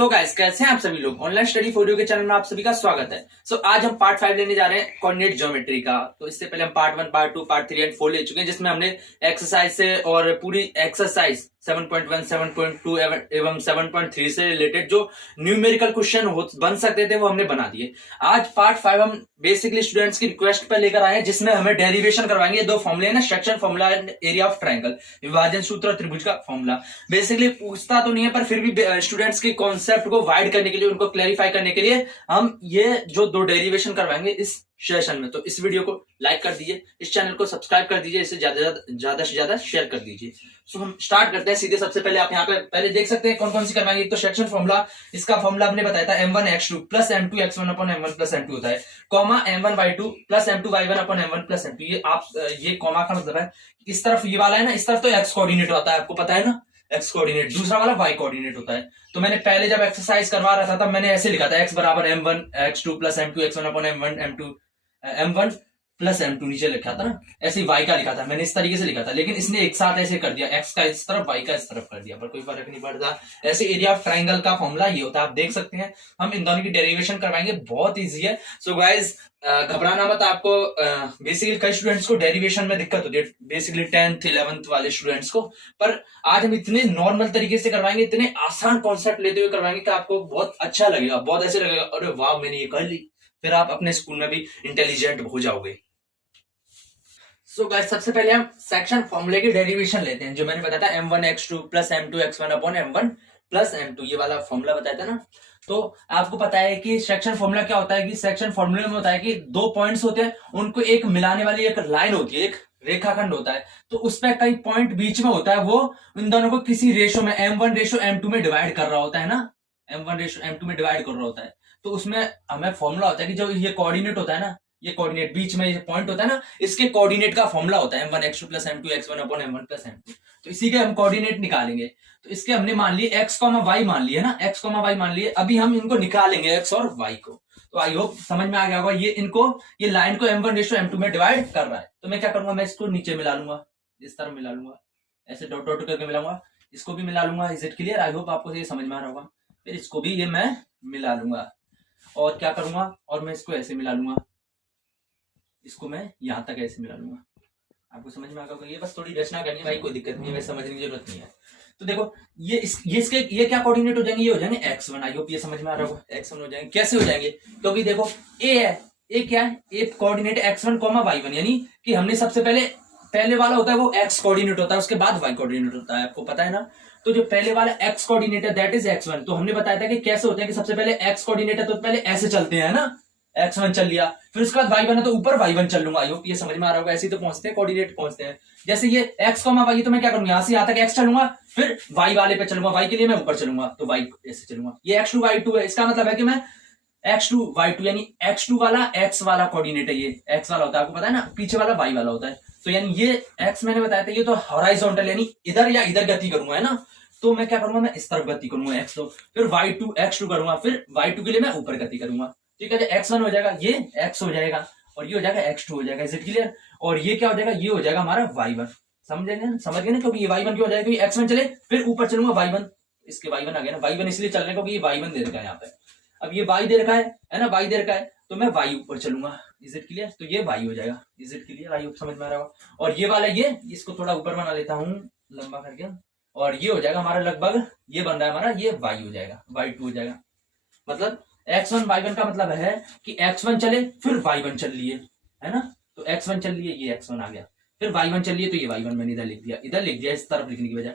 So guys, कैसे हैं आप सभी लोग। ऑनलाइन स्टडी फॉर यू के चैनल में आप सभी का स्वागत है। आज हम पार्ट 5 लेने जा रहे हैं कोऑर्डिनेट ज्योमेट्री का। तो इससे पहले हम पार्ट 1, पार्ट 2, पार्ट 3 एंड 4 ले चुके हैं, जिसमें हमने एक्सरसाइज से और पूरी एक्सरसाइज 7.1, 7.2 एवं 7.3 से रिलेटेड जो न्यूमेरिकल क्वेश्चन बन सकते थे वो हमने बना दिए। आज पार्ट 5 हम बेसिकली स्टूडेंट्स की रिक्वेस्ट पर लेकर आए हैं, जिसमें हमें डेरिवेशन करवाएंगे। दो फॉर्मूले ना, section formula and area of triangle, विभाजन सूत्र और त्रिभुज का फॉर्मूला। बेसिकली पूछता तो नहीं है, पर फिर भी स्टूडेंट्स की कॉन्सेप्ट को वाइड करने के लिए, उनको क्लैरिफाई करने के लिए हम ये जो दो डेरिवेशन करवाएंगे इस सेशन में। तो इस वीडियो को लाइक कर दीजिए, इस चैनल को सब्सक्राइब कर दीजिए, इसे ज्यादा से ज्यादा शेयर कर दीजिए। सो हम स्टार्ट करते हैं सीधे। सबसे पहले आप यहाँ पे पहले देख सकते हैं कौन कौन सी करवाएंगे। एक तो सेक्शन फॉर्मूला, इसका फॉर्मूला हमने बताया था m1x2 plus m2 x1 upon m1 plus m2 होता है, comma m1y2 plus m2 y1 upon m1 plus m2। ये कॉमा का मतलब है इस तरफ ये वाला है ना, इस तरफ तो x कोऑर्डिनेट होता है, आपको पता है ना, एक्स कोऑर्डिनेट, दूसरा वाला वाई कोऑर्डिनेट होता है। तो मैंने पहले जब एक्सरसाइज करवा रहा था तब मैंने ऐसे लिखा था, एक्स बराबर m1 x2 plus m2 x1 upon m1 m1 plus m2 नीचे लिखा था ना, ऐसे ही y का लिखा था, मैंने इस तरीके से लिखा था। लेकिन इसने एक साथ ऐसे कर दिया, x का इस तरफ y का इस तरफ कर दिया, पर कोई फर्क नहीं पड़ता। ऐसे एरिया ऑफ ट्राइंगल का फॉर्मूला ये होता है, आप देख सकते हैं। हम इन दोनों की डेरिवेशन करवाएंगे, बहुत ईजी है। सो गाइज घबराना मत। आपको बेसिकली कई स्टूडेंट्स को डेरिवेशन में दिक्कत होती है, बेसिकली 10th 11th वाले स्टूडेंट्स को, पर आज हम इतने नॉर्मल तरीके से करवाएंगे, इतने आसान कॉन्सेप्ट लेते हुए करवाएंगे कि आपको बहुत अच्छा लगेगा, बहुत ऐसे लगेगा अरे वाह मैंने ये कर ली, फिर आप अपने स्कूल में भी इंटेलिजेंट हो जाओगे। सो गाइस, सबसे पहले हम सेक्शन फॉर्मूले की डेरिवेशन लेते हैं, जो मैंने बताया था m1x2 plus m2 x1 upon m1 plus m2, ये वाला फॉर्मूला बताया था ना। तो आपको पता है कि सेक्शन फॉर्मूला क्या होता है, कि सेक्शन फॉर्मूले में होता है कि दो पॉइंट्स होते हैं, उनको एक मिलाने वाली एक लाइन होती है, एक रेखाखंड होता है। तो उस पर कई पॉइंट बीच में होता है, वो इन दोनों को किसी रेशो में m1 रेशो m2 में डिवाइड कर रहा होता है ना, m1 रेशो m2 में डिवाइड कर रहा होता है। तो उसमें हमें फॉर्मूला होता है कि जो ये कोऑर्डिनेट होता है ना, ये कोऑर्डिनेट बीच में ये पॉइंट होता है ना, इसके कोऑर्डिनेट का फॉर्मूला होता है m1x2 plus m2 x1 upon m1 plus m2। तो इसी के हम कोऑर्डिनेट निकालेंगे। तो इसके हमने मान लिए x, y मान लिए ना, x, y मान लिए। अभी हम इनको निकालेंगे x और y को। तो आई होप समझ में आ गया होगा। ये लाइन को m1 रेशो m2 में डिवाइड कर रहा है। तो मैं क्या करूंगा, मैं इसको नीचे मिला लूंगा, इस तरह मिला लूंगा, ऐसे डॉट डॉट करके मिलाऊंगा, इसको भी मिला लूंगा। Is it clear? I hope आपको ये समझ में आ रहा होगा। फिर इसको भी ये मैं मिला लूंगा, और क्या करूंगा, और मैं इसको ऐसे मिला लूंगा, इसको मैं यहां तक ऐसे मिला लूंगा। आपको समझ में आ गया। ये बस थोड़ी रचना करनी है भाई, कोई दिक्कत नहीं है, समझने की जरूरत नहीं है। तो देखो ये क्या कोऑर्डिनेट हो जाएंगे, ये हो जाएंगे x1। आई होप ये समझ में आ रहा होगा। x1 हो जाएंगे, कैसे हो जाएंगे, क्योंकि देखो a है, a क्या है, a कोऑर्डिनेट x1, y1, यानी कि हमने सबसे पहले वाला होता है वो x कोऑर्डिनेट होता है, उसके बाद y कोऑर्डिनेट होता है, आपको पता है ना। तो जो पहले वाला x कोऑर्डिनेट है दैट इज x1। तो हमने बताया था कि कैसे होते हैं, कि सबसे पहले x कोऑर्डिनेट है तो पहले ऐसे चलते हैं ना, x1 चल लिया, फिर उसके बाद y1 है तो ऊपर y1 चल लूंगा। आई होप ये समझ में आ रहा होगा। ऐसे ही तो पहुंचते हैं, कोऑर्डिनेट पहुंचते हैं। जैसे ये x, y, तो मैं क्या करूंगा, यहां से यहां तक x चलूंगा, फिर y वाले पे चलूंगा, y के लिए मैं ऊपर चलूंगा, तो y ऐसे चलूंगा। ये x2 y2 है, इसका मतलब है कि मैं x2 y2, यानी x2 वाला x वाला कोऑर्डिनेट है, ये x वाला होता है, आपको पता है ना, पीछे वाला y वाला होता है। तो यानी ये x मैंने बताया था, ये तो हॉराइजॉन्टल, यानी इधर या इधर गति करूंगा, है ना। तो मैं क्या करूंगा, मैं इस तरफ गति करूंगा x तो, फिर y2 x2 करूंगा, फिर y2 के लिए मैं ऊपर गति करूंगा। ठीक है, x1 हो जाएगा, ये x हो जाएगा, और ये हो जाएगा x2 हो जाएगा। Is it clear? और ये क्या हो जाएगा, ये हो जाएगा हमारा y1। समझ गए ना, क्योंकि ये y1 क्यों हो जाएगा, क्योंकि x1 चले फिर ऊपर चलूंगा y1, इसके y1 आ गया ना, y1 इसलिए चल रहे क्योंकि ये y1 दे रखा है यहाँ पे। अब ये y दे रखा है ना, y दे रखा है, तो मैं y ऊपर चलूंगा। Is it clear? तो ये y हो जाएगा। Is it clear? I hope समझ में आ रहा होगा। और ये वाला, ये इसको थोड़ा ऊपर बना लेता हूँ लंबा करके, और ये हो जाएगा हमारा लगभग, ये बन रहा है हमारा, ये y हो जाएगा, y2 हो जाएगा। मतलब x1 y1 का मतलब है कि x1 चले फिर y1 चल लिए, है ना। तो x1 चल लिए, ये x1 आ गया, फिर y1 चल लिए, तो ये y1 मैंने इधर लिख दिया इस तरफ लिखने की बजाय।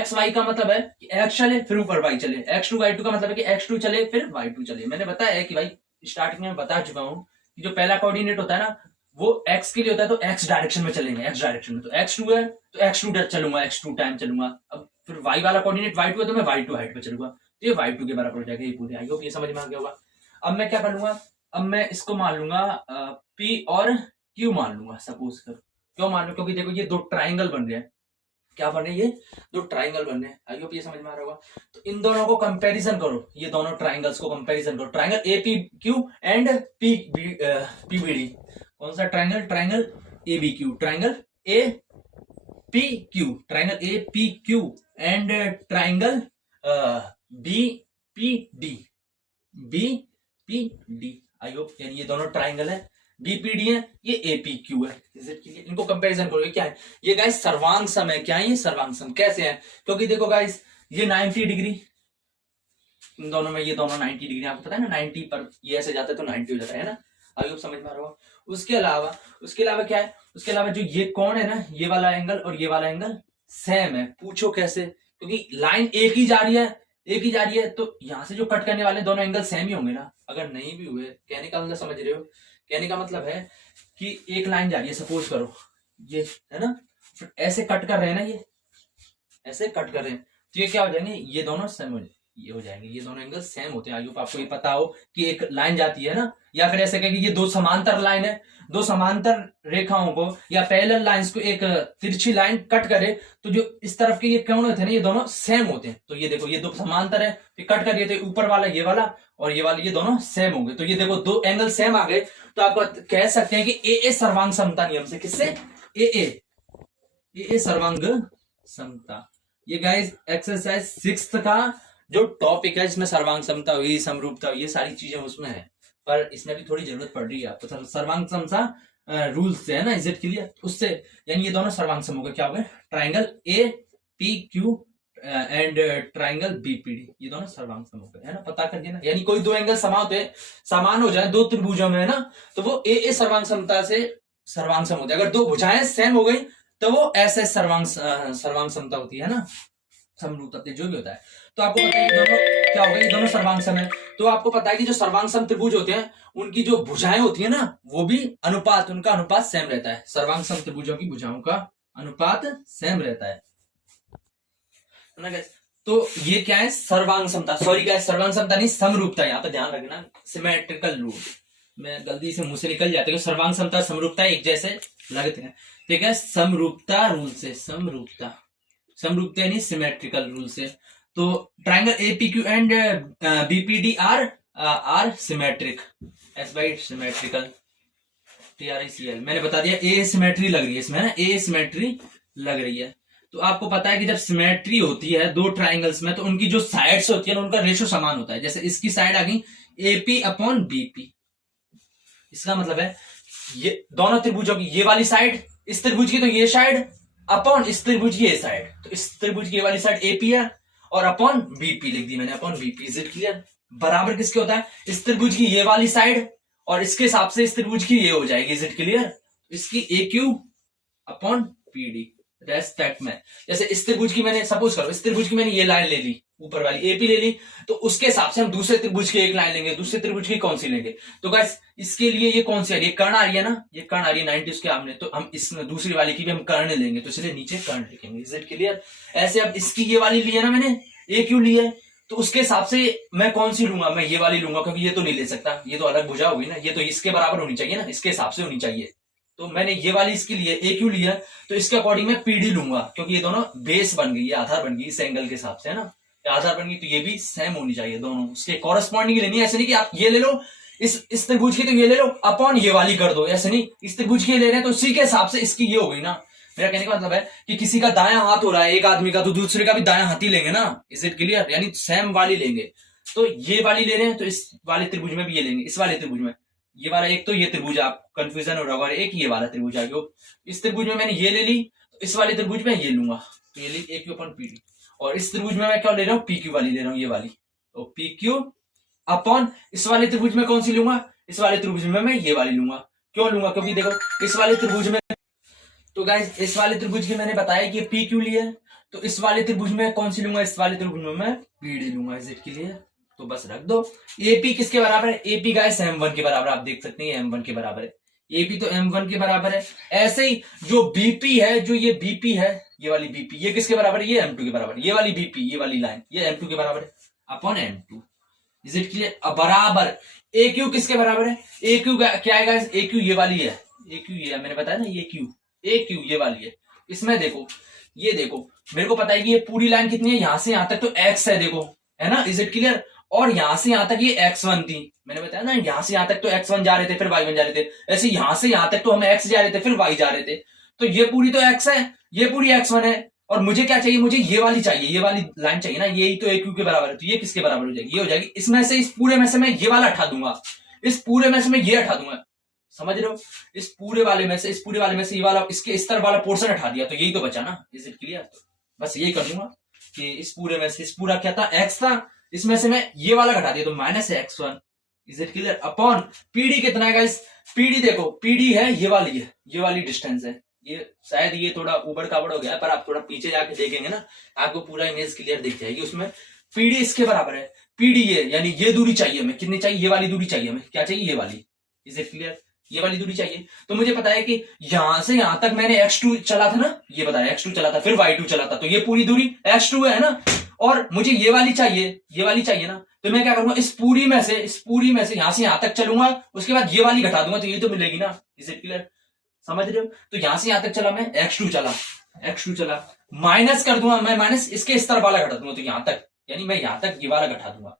xy का मतलब है कि x चले फिर ऊपर y चले, x2 y2 का मतलब है कि x2 चले फिर y2 चले। मैंने बताया है कि भाई, स्टार्टिंग में बता चुका हूं कि जो पहला कोऑर्डिनेट होता है ना, वो x के लिए होता है, तो x डायरेक्शन में चलेंगे, x डायरेक्शन में। तो x2 है तो x2 चलूंगा, x2 टाइम चलूंगा। अब फिर y वाला कोऑर्डिनेट y2 है तो मैं y2 हाइट पे चलूंगा, तो ये y2 के बराबर हो जाएगा, ये पूरे। आई होप ये समझ में आ गया होगा। अब मैं क्या कर लूंगा, अब मैं इसको मान लूंगा p और q मान लूंगा, सपोज कर। क्यों मान लू, क्योंकि देखो ये दो ट्राइंगल बन रहे हैं। क्या बन रहे हैं, ये दो ट्राइंगल बन रहे हैं। आई होप ये समझ में आ रहा होगा। तो इन दोनों को कंपैरिजन करो, ये दोनों ट्राइंगल्स को कंपैरिजन करो, ट्राइंगल APQ एंड PBD। कौन सा triangle? Triangle ABQ, triangle APQ, triangle APQ and triangle P D, B P D, I hope, यानी ये दोनों ट्राइंगल है, बीपीडी है, ये एपीक्यू है। इनको कंपैरिजन करोगे क्या है ये गाइस, सर्वांग सम है। क्या है ये सर्वांग सम, कैसे है? क्योंकि देखो गाइस ये 90 डिग्री इन दोनों में, ये दोनों 90 डिग्री, आपको पता है ना 90 पर ये ऐसे जाता है तो 90 हो जाता है ना, आई होप समझ में आ रहा हो। उसके अलावा क्या है, उसके अलावा जो ये कौन है ना, ये वाला एंगल और ये वाला एंगल सेम है। पूछो कैसे? क्योंकि लाइन एक ही जा रही है, तो यहां से जो कट करने वाले दोनों एंगल सेम ही होंगे ना। अगर नहीं भी हुए, कहने का मतलब समझ रहे हो, कहने का मतलब है कि एक लाइन जा रही है, सपोज करो ये है ना, फिर ऐसे कट कर रहे हैं ना, ये ऐसे कट कर रहे हैं, तो ये क्या हो जाएंगे, ये दोनों सेम ये हो जाएंगे, ये दोनों एंगल सेम होते हैं। आई होप आपको ये पता हो कि एक लाइन जाती है ना, या फिर ऐसे कहें कि ये दो समांतर लाइन है, दो समांतर रेखाओं को या पैरेलल लाइंस को एक तिरछी लाइन कट करे, तो जो इस तरफ के ये कोण होते हैं ना, ये दोनों सेम होते हैं। तो ये देखो, ये दो समांतर है, ये कट करिए तो ऊपर वाला ये वाला और ये वाला, ये दोनों सेम होंगे। तो ये देखो दो एंगल सेम आ गए, तो आप कह सकते हैं कि ए सर्वांग समता नियम से, किससे? ए सर्वांग समता। ये गाइस एक्सरसाइज 6 का जो टॉपिक है, इसमें सर्वांग समता हुई, समरूपता हुई, ये सारी चीजें उसमें है, पर इसमें भी थोड़ी जरूरत पड़ रही है आपको सर्वांग समता रूल से, है ना, इज इट क्लियर? उससे यानी ये दोनों सर्वांग सम हो गए, क्या हो गए? Triangle A P Q and triangle BPD, ये दोनों सर्वांग सम हो गए, है ना, पता कर देना। यानी कोई दो एंगल समान हो जाए दो त्रिभुजों में, है ना, तो वो ए सर्वांग समता से सर्वांग सम होते हैं। अगर दो भुजाएं सेम हो गई तो वो ऐसे सर्वांग समता होती है ना, समरूपता जो भी होता है। तो आपको पता है कि दोनों क्या हो गए, ये दोनों सर्वांग सम है। तो आपको पता है कि जो सर्वांग सम त्रिभुज होते हैं उनकी जो भुजाएं होती है ना, वो भी उनका अनुपात सेम रहता है। सर्वांग सम त्रिभुजों की भुजाओं का अनुपात सेम रहता है ना गाइस। तो ये क्या है? सर्वांग समता, सॉरी गाइस, सर्वांग समता नहीं, समरूपता, यहाँ पे ध्यान रखना, सिमेट्रिकल रूल, मैं गलती से मुंह से निकल जाते हैं। सर्वांग समता समरूपता एक जैसे लगते हैं, ठीक है, समरूपता रूल से, समरूपता यानी सिमेट्रिकल रूल से। तो triangle APQ and BPD are symmetric, S by symmetrical, TRICL, मैंने बता दिया। ए सिमेट्री लग रही है इसमें ना, ए सिमेट्री लग रही है। तो आपको पता है कि जब सिमेट्री होती है दो ट्राइंगल्स में, तो उनकी जो साइड्स होती है ना, उनका रेशो समान होता है। जैसे इसकी साइड आ गई AP अपॉन BP, इसका मतलब है ये दोनों त्रिभुजों की ये वाली साइड, इस त्रिभुज की तो ये साइड अपॉन इस त्रिभुज की ये साइड, तो इस त्रिभुज की ये वाली साइड AP है और अपॉन BP लिख दी मैंने, upon BP, is it clear? बराबर किसके होता है? इस त्रिभुज की ये वाली साइड और इसके हिसाब से इस त्रिभुज की ये हो जाएगी, इज इट क्लियर? इसकी AQ upon PD, rest that में। जैसे इस त्रिभुज की मैंने, सपोज करो इस त्रिभुज की मैंने ये लाइन ले ली, ऊपर वाली AP ले ली, तो उसके हिसाब से हम दूसरे त्रिभुज की एक लाइन लेंगे, दूसरे त्रिभुज की कौन सी लेंगे? तो गाइस इसके लिए ये कौन सी आ रही है? कर्ण आ रही है ना, ये कर्ण आ रही है 90 उसके सामने, तो हम इस दूसरी वाली की भी हम कर्ण लेंगे, तो इसलिए नीचे कर्ण लिखेंगे, इज इट क्लियर? ऐसे अब इसकी ये वाली ली है ना मैंने, AQ ली है, तो उसके हिसाब से मैं कौन सी लूंगा? मैं ये वाली लूंगा, क्योंकि ये तो नहीं ले सकता, ये तो अलग भुजा होगी ना, ये तो इसके बराबर होनी चाहिए ना, इसके हिसाब से होनी चाहिए। तो मैंने ये वाली इसके लिए AQ लिया, तो इसके अकॉर्डिंग मैं PD लूंगा, क्योंकि ये दोनों बेस बन गई, ये आधार बन गई इस एंगल के हिसाब से, है ना, आधार बन गई, तो ये भी सेम होनी चाहिए दोनों, उसके कॉरेस्पॉन्डिंग लेनी है। ऐसे नहीं कि आप ये ले लो इस त्रिभुज की, तो ये ले लो अपॉन ये वाली कर दो, ऐसे नहीं, इस त्रिभुज की ले रहे हैं तो उसी के हिसाब से इसकी ये हो गई ना। मेरा कहने का मतलब है कि किसी का दायां हाथ हो रहा है एक आदमी का, तो दूसरे का भी दायां हाथ ही लेंगे ना, इज इट क्लियर? यानी सेम वाली लेंगे। तो ये वाली ले रहे हैं तो इस वाले त्रिभुज में भी ये लेंगे, इस वाले त्रिभुज में ये वाला, एक तो ये त्रिभुज, आप कंफ्यूजन हो रहा होगा, एक ये वाला त्रिभुज आ गया, इस त्रिभुज में मैंने ये ले ली, तो इस वाले त्रिभुज में ये लूंगा, तो ये ली AQ अपॉन PD, और इस त्रिभुज में मैं क्या ले रहा हूँ? PQ वाली ले रहा हूँ, ये वाली, तो PQ अपॉन इस वाले त्रिभुज में कौन सी लूंगा? इस वाले त्रिभुज में मैं ये वाली लूंगा। क्यों लूंगा? क्योंकि देखो इस वाले त्रिभुज में, तो गाइस इस वाले त्रिभुज की मैंने बताया कि PQ लिया है, तो इस वाले त्रिभुज में कौन सी लूंगा? इस वाले त्रिभुज में मैं PD लूंगा, इज इट क्लियर? तो बस रख दो। AP किसके बराबर है? AP गाइस M1 के बराबर, आप देख सकते हैं M1 के बराबर है, AP तो M1 के बराबर है। ऐसे ही जो BP है, जो ये BP है, ये वाली BP, ये किसके बराबर है? ये M2 के बराबर है। ये वाली BP, ये वाली लाइन, ये M2 के बराबर है upon M2, is it clear? बराबर AQ किसके बराबर है? AQ क्या है गाइस? AQ ये वाली है, AQ ये है, मैंने बताया ना, ये AQ ये वाली है। इसमें देखो, ये देखो, मेरे को पता है कि ये पूरी लाइन कितनी है, यहां से यहां तक तो X है, देखो, है ना, इज इट क्लियर? और यहां से यहां तक ये X1 थी, मैंने बताया ना, यहां से यहां तक तो X1 जा रहे थे, फिर Y1 जा रहे थे, ऐसे यहां से यहां तक तो हम X जा रहे थे, फिर Y जा रहे थे। तो ये पूरी तो X है, ये पूरी X1 है, और मुझे क्या चाहिए, मुझे ये वाली चाहिए, ये वाली लाइन चाहिए ना, यही तो AQ के बराबर है, तो ये किसके बराबर हो जाएगी, ये हो जाएगी, इसमें से इस पूरे में से मैं ये वाला हटा दूंगा, इस पूरे में से मैं ये हटा दूंगा, समझ रहे हो, इस पूरे वाले में से, इस पूरे वाले में से ये वाला, इसके इस तरफ वाला पोर्शन हटा दिया, तो यही तो बचा ना, इज इट क्लियर। तो बस यही कर दूंगा कि इस पूरे में से, इस पूरा क्या था, x था, इसमें से मैं ये वाला घटा दिया तो -x1, is it clear, upon PD कितना है गाइस, पीडी देखो, पीडी है ये वाली है, ये वाली डिस्टेंस है, ये शायद ये थोड़ा उबड़ खाबड़ हो गया, पर आप थोड़ा पीछे जाके देखेंगे ना, आपको पूरा इमेज क्लियर दिख जाएगी, उसमें पीडी इसके बराबर है, पीडी ये, यानी ये दूरी चाहिए हमें, कितनी चाहिए, ये वाली दूरी चाहिए हमें, क्या चाहिए, ये वाली, इज इट क्लियर, ये वाली दूरी चाहिए। तो मुझे पता है कि यहां से यहां तक मैंने x2 चला था ना, ये बताया x2 चला था, फिर y2 चला था, तो ये पूरी दूरी x2 है ना, और मुझे ये वाली चाहिए, ये वाली चाहिए ना, तो मैं क्या करूंगा, इस पूरी में से यहां से यहां तक चलूंगा, उसके बाद ये वाली घटा दूंगा, तो ये तो मिलेगी ना, इज इट क्लियर, समझ रहे हो। तो यहां से यहां तक चला मैं, x2 चला, माइनस कर दूंगा मैं, माइनस इसके इस तरफ वाला घटा दूंगा, तो यहां तक, यानी मैं यहां तक ये वाला घटा दूंगा,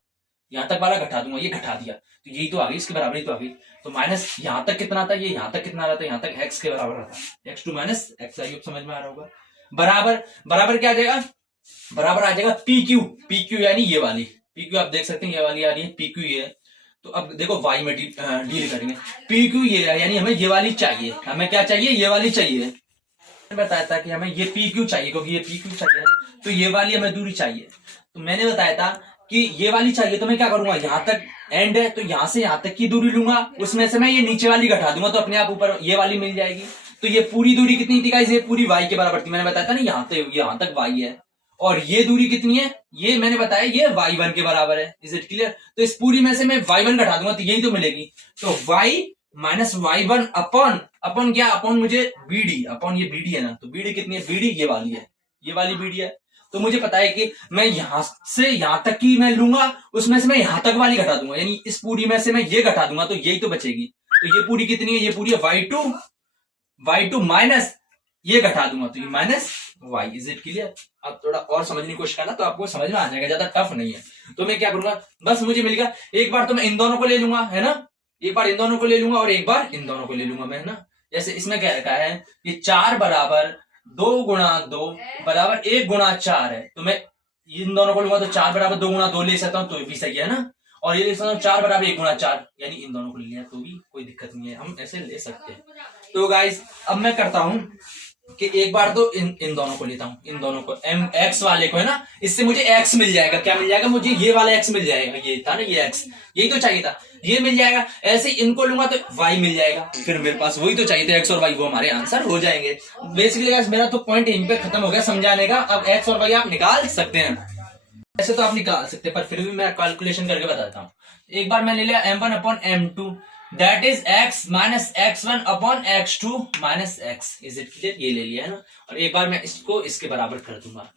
यहां तक वाला घटा दूंगा, ये घटा दिया, तो यही तो आ गई, इसके बराबर ही तो आ गई, तो माइनस यहां तक कितना आता है, ये यहां तक कितना आ रहा था, यहां तक x के बराबर आता है, x2 माइनस x, आई समझ में आ रहा होगा, बराबर क्या आ जाएगा, बराबर आ जाएगा PQ यानी ये वाली, PQ आप देख सकते हैं, ये वाली आ रही है, PQ ये है, तो अब देखो y में डील करेंगे, PQ ये है, यानी हमें ये वाली चाहिए, हमें क्या चाहिए, ये वाली चाहिए, बताया था कि हमें ये PQ चाहिए, क्योंकि ये PQ चाहिए, तो ये वाली हमें दूरी चाहिए, तो मैंने बताया था कि ये वाली चाहिए, तो मैं क्या करूंगा, यहां तक एंड है, तो यहां से यहां तक की दूरी लूंगा, उसमें से मैं ये नीचे वाली घटा दूंगा, तो अपने आप ऊपर ये वाली मिल जाएगी, तो ये पूरी दूरी कितनी थी गाइस, ये पूरी y के बराबर थी, मैंने बताया था ना, यहां तक y है, और ये दूरी कितनी है, ये मैंने बताया, ये y1 के बराबर है, इज इट क्लियर, तो इस पूरी में से मैं y1 घटा दूंगा, तो यही तो मिलेगी, तो y माइनस y1 अपॉन क्या, अपॉन मुझे bd, अपॉन ये bd है ना, तो bd कितनी है, bd ये वाली है, ये वाली bd है, तो मुझे पता है कि मैं यहां से यहां तक की मैं लूंगा, उसमें से मैं यहां तक वाली घटा दूंगा, यानी इस पूरी में से मैं ये घटा दूंगा, तो यही तो बचेगी, तो ये पूरी कितनी है, ये पूरी है y2 माइनस ये घटा दूंगा, तो ये minus y, is it clear. अब थोड़ा और समझने की कोशिश करना, तो आपको समझ में आ जाएगा, ज्यादा टफ नहीं है। तो मैं क्या करूंगा, बस मुझे मिल गया, एक बार तो मैं इन दोनों को ले लूंगा, है ना, एक बार इन दोनों को ले लूंगा और एक बार इन दोनों को ले लूंगा मैं, है ना। जैसे इसमें क्या रखा है कि 4 बराबर 2 गुणा 2 बराबर 1 गुणा 4 है, तो मैं इन दोनों को लूंगा, तो 4 बराबर 2 गुणा 2 ले सकता हूँ, तो भी सही है ना, और ये ले सकता हूँ 4 बराबर 1 गुणा 4, यानी इन दोनों को ले लिया तो भी कोई दिक्कत नहीं है, हम ऐसे ले सकते हैं। तो गाइस अब मैं करता हूं कि एक बार तो इन दोनों को लेता हूं, इन दोनों को, x वाले को, है ना, इससे मुझे x मिल जाएगा, क्या मिल जाएगा मुझे, ये वाला x मिल जाएगा, ये था ना, ये x, यही तो चाहिए था, ये मिल जाएगा, ऐसे इनको लूंगा तो y मिल जाएगा, फिर मेरे पास वही तो चाहिए था, x और y, वो हमारे आंसर हो जाएंगे। बेसिकली गाइस मेरा तो पॉइंट यहीं पे खत्म हो गया समझाने का, अब x और y आप निकाल सकते हैं, ऐसे तो आप निकाल सकते हैं, पर फिर भी मैं कैलकुलेशन करके बताता हूँ। एक बार मैं ले लिया m1 upon m2, that is x minus x1 upon x2 minus x, is it clear, ये ले लिया है ना, और एक बार मैं इसको इसके बराबर कर दूंगा,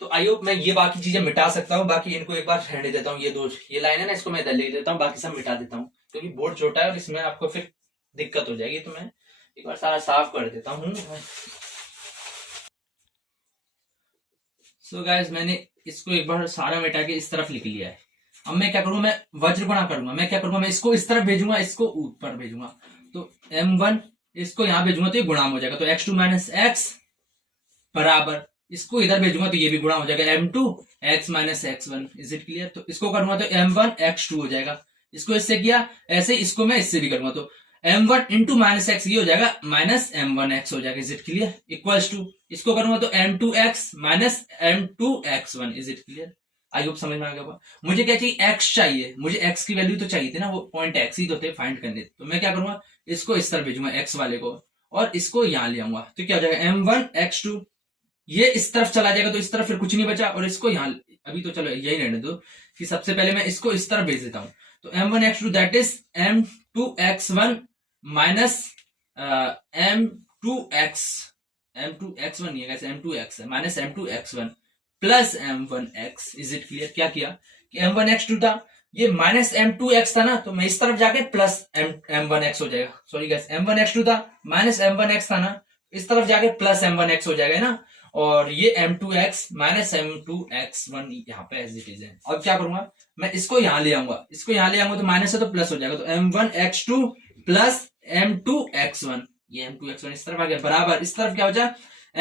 तो आई होप मैं ये बाकी चीजें मिटा सकता हूँ, बाकी इनको एक बार रहने देता हूँ, ये लाइन है ना, इसको मैं इधर ले देता हूँ, बाकी सब मिटा देता हूँ, क्योंकि बोर्ड छोटा है और इसमें आपको फिर दिक्कत हो जाएगी, तो मैं एक बार सारा साफ कर देता हूँ। सो गाइस मैंने इसको एक बार सारा मिटा के इस तरफ लिख लिया है। अब मैं क्या करूं, मैं वज्र गुणा करूंगा, मैं क्या करूंगा, मैं इसको इस तरफ भेजूंगा, इसको ऊपर भेजूंगा, तो m1 इसको यहां भेजूंगा तो ये गुणा हो जाएगा, तो x2 माइनस x बराबर, इसको इधर भेजूंगा तो ये भी गुणा हो जाएगा, m2 x minus x1, is it clear. तो इसको करूंगा तो m1 x2 हो जाएगा, इसको इससे किया, ऐसे इसको मैं इससे भी करूंगा, तो m1 इंटू माइनस एक्स ये हो जाएगा, माइनस m1x हो जाएगा, is it clear, equals to इसको करूंगा तो m2x minus m2x1, is it clear. I hope समझ में आ गया होगा। मुझे क्या चाहिए, x चाहिए, मुझे x की वैल्यू तो चाहिए थी ना, वो पॉइंट x ही तो थे फाइंड करने, तो मैं क्या करूंगा, इसको इस तरफ भेजूंगा x वाले को, और इसको यहां ले आऊंगा, तो क्या हो जाएगा m1x2, ये इस तरफ चला जाएगा, तो इस तरफ फिर कुछ नहीं बचा, और इसको यहां, अभी तो चलो यही रहने दो कि सबसे पहले मैं इसको इस तरफ भेज देता हूं, तो m1x2 that is m2x1 minus m2x1 नहीं है, m2x है, minus m2x1 plus m1x, is it clear. क्या किया कि m1x2 था, ये माइनस m2x था ना, तो मैं इस तरफ जाके प्लस m1x हो जाएगा, सॉरी गाइस m1x2 था माइनस m1x था ना, इस तरफ जाके प्लस m1x हो जाएगा ना, और ये m2x माइनस m2x1 यहाँ पे एज इट इज है। अब क्या करूंगा, मैं इसको यहां ले आऊंगा, इसको यहां ले आऊंगा तो माइनस है तो प्लस हो जाएगा, तो m1x2 प्लस m2x1, ये m2x1 इस तरफ आ गया, बराबर इस तरफ क्या हो जाए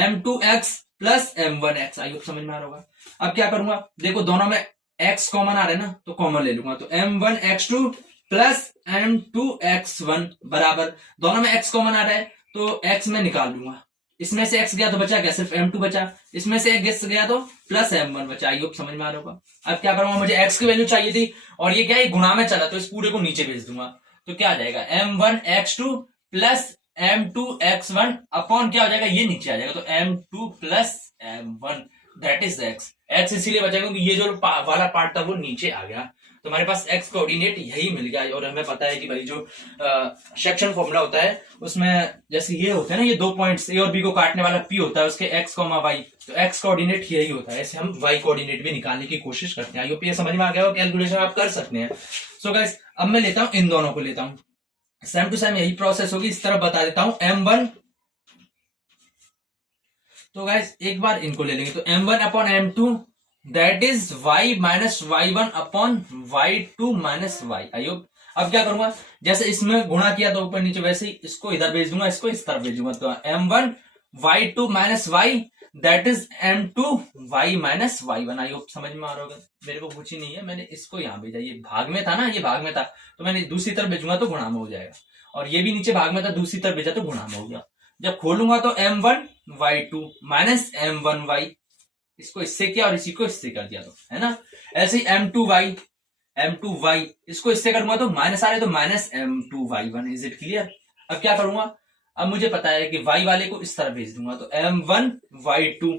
m2x प्लस m1x। आई होप समझ में आ रहा होगा। अब क्या करूंगा, देखो दोनों में x कॉमन आ रहा है ना, तो कॉमन ले लूंगा, तो m1x2 प्लस m2x1 बराबर, दोनों में x कॉमन आ रहा है तो x में निकाल लूंगा, इसमें से x गया तो बचा क्या, सिर्फ m2 बचा, इसमें से x गया तो प्लस m1 बचा। आई होप समझ में आ रहा होगा। अब क्या करूंगा, मुझे x की वैल्यू चाहिए थी और ये क्या है, गुणा में चला, तो इस पूरे को नीचे भेज दूंगा, तो क्या आ जाएगा m1x2 प्लस m2x1 अपॉन क्या हो जाएगा, ये नीचे आ जाएगा, तो m2 plus m1 that is x इसीलिए बचा क्योंकि ये जो वाला पार्ट था वो नीचे आ गया, तो हमारे पास x कोऑर्डिनेट यही मिल गया। और हमें पता है कि भाई जो सेक्शन फॉर्मूला होता है उसमें जैसे ये होते हैं ना, ये दो पॉइंट्स ए और बी को काटने वाला p होता है, उसके x, y, तो x कोऑर्डिनेट यही होता है, ऐसे हम y कोऑर्डिनेट भी निकालने की कोशिश करते हैं। आई होप ये समझ में आ गया हो, कैलकुलेशन आप कर सकते हैं। सो गाइस अब मैं लेता हूं इन दोनों को लेता हूं, सेम टू सेम यही प्रोसेस होगी, इस तरफ बता देता हूं m1, तो गाइस एक बार इनको ले लेंगे, तो m1 upon m2 that is y minus y1 upon y2 minus y। I hope अब क्या करूंगा, जैसे इसमें गुणा किया तो ऊपर नीचे, वैसे ही इसको इधर भेज दूंगा, इसको इस तरफ भेज दूंगा, तो m1 y2 minus y that is m2 y minus y1। I hope समझ में आ रहा होगा, मेरे को कुछ ही नहीं है, मैंने इसको यहां भेजा, ये भाग में था ना, ये भाग में था, तो मैंने दूसरी तरफ भेजूंगा तो गुणा में हो जाएगा, और ये भी नीचे भाग में था, दूसरी तरफ भेजा तो गुणा में हो गया। जब खोलूंगा तो m1 y2 minus m1 y, इसको इससे किया और इसी को इससे कर दिया, तो है ना, ऐसे ही m2 y इसको इससे करूंगा तो माइनस आ रहा है, तो minus m2 y1। Is it clear. अब क्या करूंगा, अब मुझे पता है कि y वाले को इस तरफ भेज दूंगा, तो m1 y2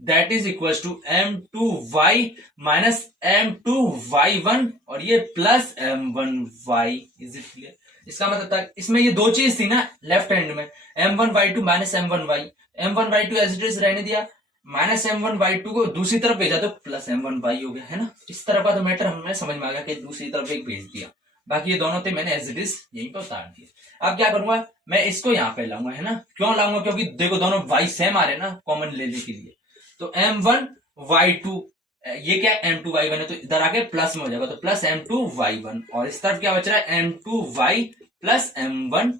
that is equal to m2 y minus m2 y1 और ये plus m1 y। Is it clear. इसका मतलब था इसमें ये दो चीज थी ना लेफ्ट हैंड में, m1 y2 minus m1 y, m1 y2 as it is रहने दिया, माइनस m1 y2 को दूसरी तरफ भेजा तो प्लस m1 y हो गया, है ना। इस तरह का तो मैटर हमें समझ में आ गया कि दूसरी तरफ एक भेज दिया, बाकी ये दोनों थे मैंने एज इट इज यहीं पर उतार दिया। अब क्या करूंगा, मैं इसको यहाँ पे लाऊंगा, है ना, क्यों लाऊंगा, क्योंकि देखो दोनों y सेम आ रहे हैं ना कॉमन लेने के लिए, तो m1 y2 ये क्या m2 y1 है, तो इधर आके प्लस में हो जाएगा, तो प्लस m2 y1, और इस तरफ क्या बच रहा है m2 y plus m1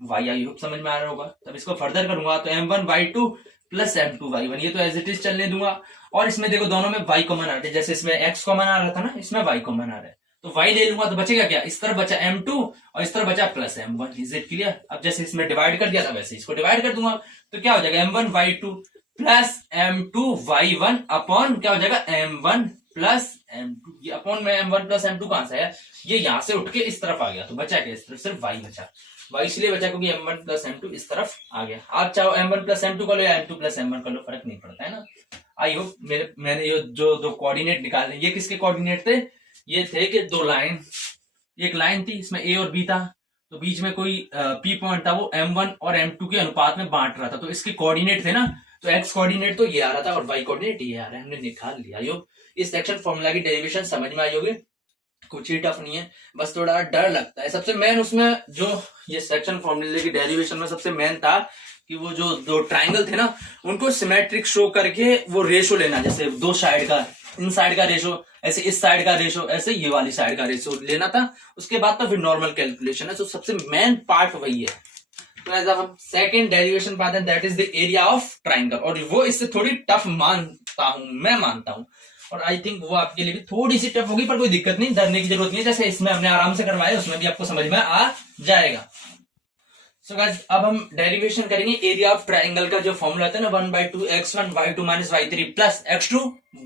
y। आई होप समझ में आ रहा होगा। तब इसको फर्दर करूंगा तो m1 y2 plus m2 y1, ये तो एज इट इज चलने दूंगा, और इसमें देखो दोनों में y कॉमन आ रहा है, जैसे इसमें x कॉमन आ रहा था ना, इसमें y कॉमन आ रहा है, तो y ले लूंगा तो बचेगा क्या, इस तरफ बचा m2 और इस तरफ बचा plus m1। Is it clear. अब जैसे इसमें डिवाइड कर दिया था वैसे इसको डिवाइड कर दूंगा, तो क्या हो जाएगा m1 y2 plus m2 y1 upon क्या हो जाएगा m1 प्लस m2, ये अपॉन में m1 प्लस m2 कहां से है, ये यहां से उठ के इस तरफ आ गया, तो बचा क्या, इस तरफ सिर्फ y बचा, y इसलिए बचा क्योंकि m1 प्लस m2 इस तरफ आ गया। आप चाहो m1 प्लस m2 कर लो या m2 प्लस m1 कर लो, फर्क नहीं पड़ता है ना। आई होप मैंने ये जो दो कोऑर्डिनेट निकाले, ये किसके कोऑर्डिनेट थे, ये थे कि दो लाइन, एक लाइन थी इसमें a और b था, तो बीच में कोई p पॉइंट था, वो m1 और m2 के अनुपात में बांट रहा था, तो इसके कोऑर्डिनेट थे ना, तो x कोऑर्डिनेट तो ये आ रहा था और y कोऑर्डिनेट ये आ रहा है, हमने निकाल लिया। आई होप इस सेक्शन फॉर्मूला की डेरिवेशन समझ में आई होगी, कुछ ही टफ नहीं है, बस थोड़ा डर लगता है। सबसे मेन उसमें जो ये सेक्शन फॉर्मूले की डेरिवेशन में सबसे मेन था कि वो जो दो ट्राइंगल थे ना उनको सिमेट्रिक शो करके वो रेशो लेना, जैसे दो साइड का, इन साइड का रेशो ऐसे, इस साइड का रेशो ऐसे, ये वाली साइड का रेशो लेना था, उसके बाद तो फिर नॉर्मल कैलकुलेशन है, तो सबसे मेन पार्ट वही है। तो एज हम सेकेंड डेरिवेशन पाते हैं that is the area of triangle, और वो इससे थोड़ी टफ मानता हूं, मैं मानता हूं, और आई थिंक वो आपके लिए भी थोड़ी सी टफ होगी, पर कोई दिक्कत नहीं, डरने की जरूरत नहीं है, जैसे इसमें हमने आराम से करवाया उसमें भी आपको समझ में आ जाएगा। सो गाइस अब हम डेरिवेशन करेंगे एरिया ऑफ ट्राइंगल का, जो फॉर्मूला होता है ना 1/2 x1 y2 minus y3 plus x2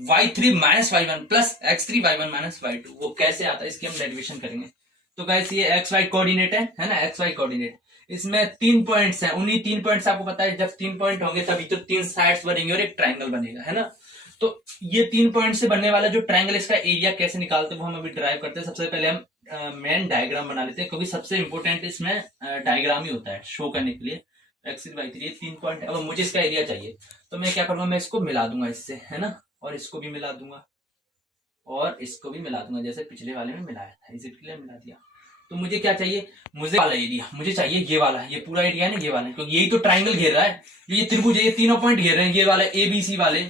y3 minus y1 plus x3 y1 minus y2, वो कैसे आता है इसकी हम डेरिवेशन करेंगे। तो गाइस ये एक्स वाई कोऑर्डिनेट है ना, एक्स वाई कोऑर्डिनेट, इसमें 3 पॉइंट्स हैं, उन्हीं 3 पॉइंट्स आपको पता है जब 3 पॉइंट होंगे तभी तो 3 साइड्स बनेंगे और एक ट्राइंगल बनेगा, है ना। तो ये 3 पॉइंट से बनने वाला जो ट्राइंगल, इसका एरिया कैसे निकालते हैं वो हम अभी ड्राइव करते हैं। सबसे पहले हम मेन डायग्राम बना लेते हैं, क्योंकि सबसे इंपॉर्टेंट इसमें डायग्राम ही होता है शो करने के लिए। x3 y3 ये 3 पॉइंट, अब मुझे इसका एरिया चाहिए तो मैं क्या करूंगा, मैं इसको मिला दूंगा इससे, है ना, और इसको भी मिला दूंगा और इसको भी मिला दूंगा, जैसे पिछले वाले में मिलाया था, इसी के लिए मिला दिया। तो मुझे क्या चाहिए, मुझे वाला एरिया, मुझे चाहिए ये वाला, ये पूरा एरिया है ना, ये वाला, क्योंकि यही तो ट्राइंगल घेर रहा है, ये त्रिभुज है, ये तीनों पॉइंट घेर रहे हैं, ये वाले ए बी सी वाले,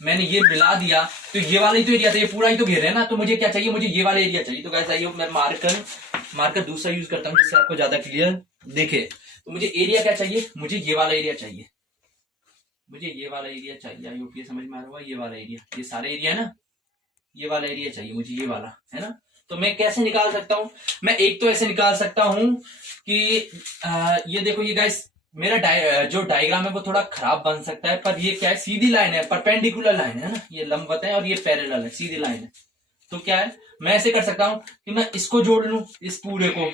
मैंने ये मिला दिया तो ये वाला ही तो एरिया था, ये पूरा ही तो घेर रहे हैं ना। तो मुझे क्या चाहिए, मुझे ये वाला एरिया चाहिए। तो गाइस आइए मैं मार्कर दूसरा यूज करता हूँ जिससे आपको ज्यादा क्लियर देखे। तो मुझे एरिया क्या चाहिए, मुझे ये वाला एरिया चाहिए, मुझे ये वाला एरिया चाहिए, आई होप ये समझ में आ रहा होगा, ये वाला एरिया, ये सारे एरिया है ना, ये वाला एरिया चाहिए मुझे, ये वाला है ना। तो मैं कैसे निकाल सकता हूं, मैं एक तो ऐसे निकाल सकता हूं कि ये देखो ये गाइस मेरा जो डायग्राम है वो थोड़ा खराब बन सकता है, पर ये क्या है, सीधी लाइन है, परपेंडिकुलर लाइन है ना, ये लंबवत है और ये पैरेलल है, सीधी लाइन है। तो क्या है, मैं ऐसे कर सकता हूं कि मैं इसको जोड़ लूं, इस पूरे को,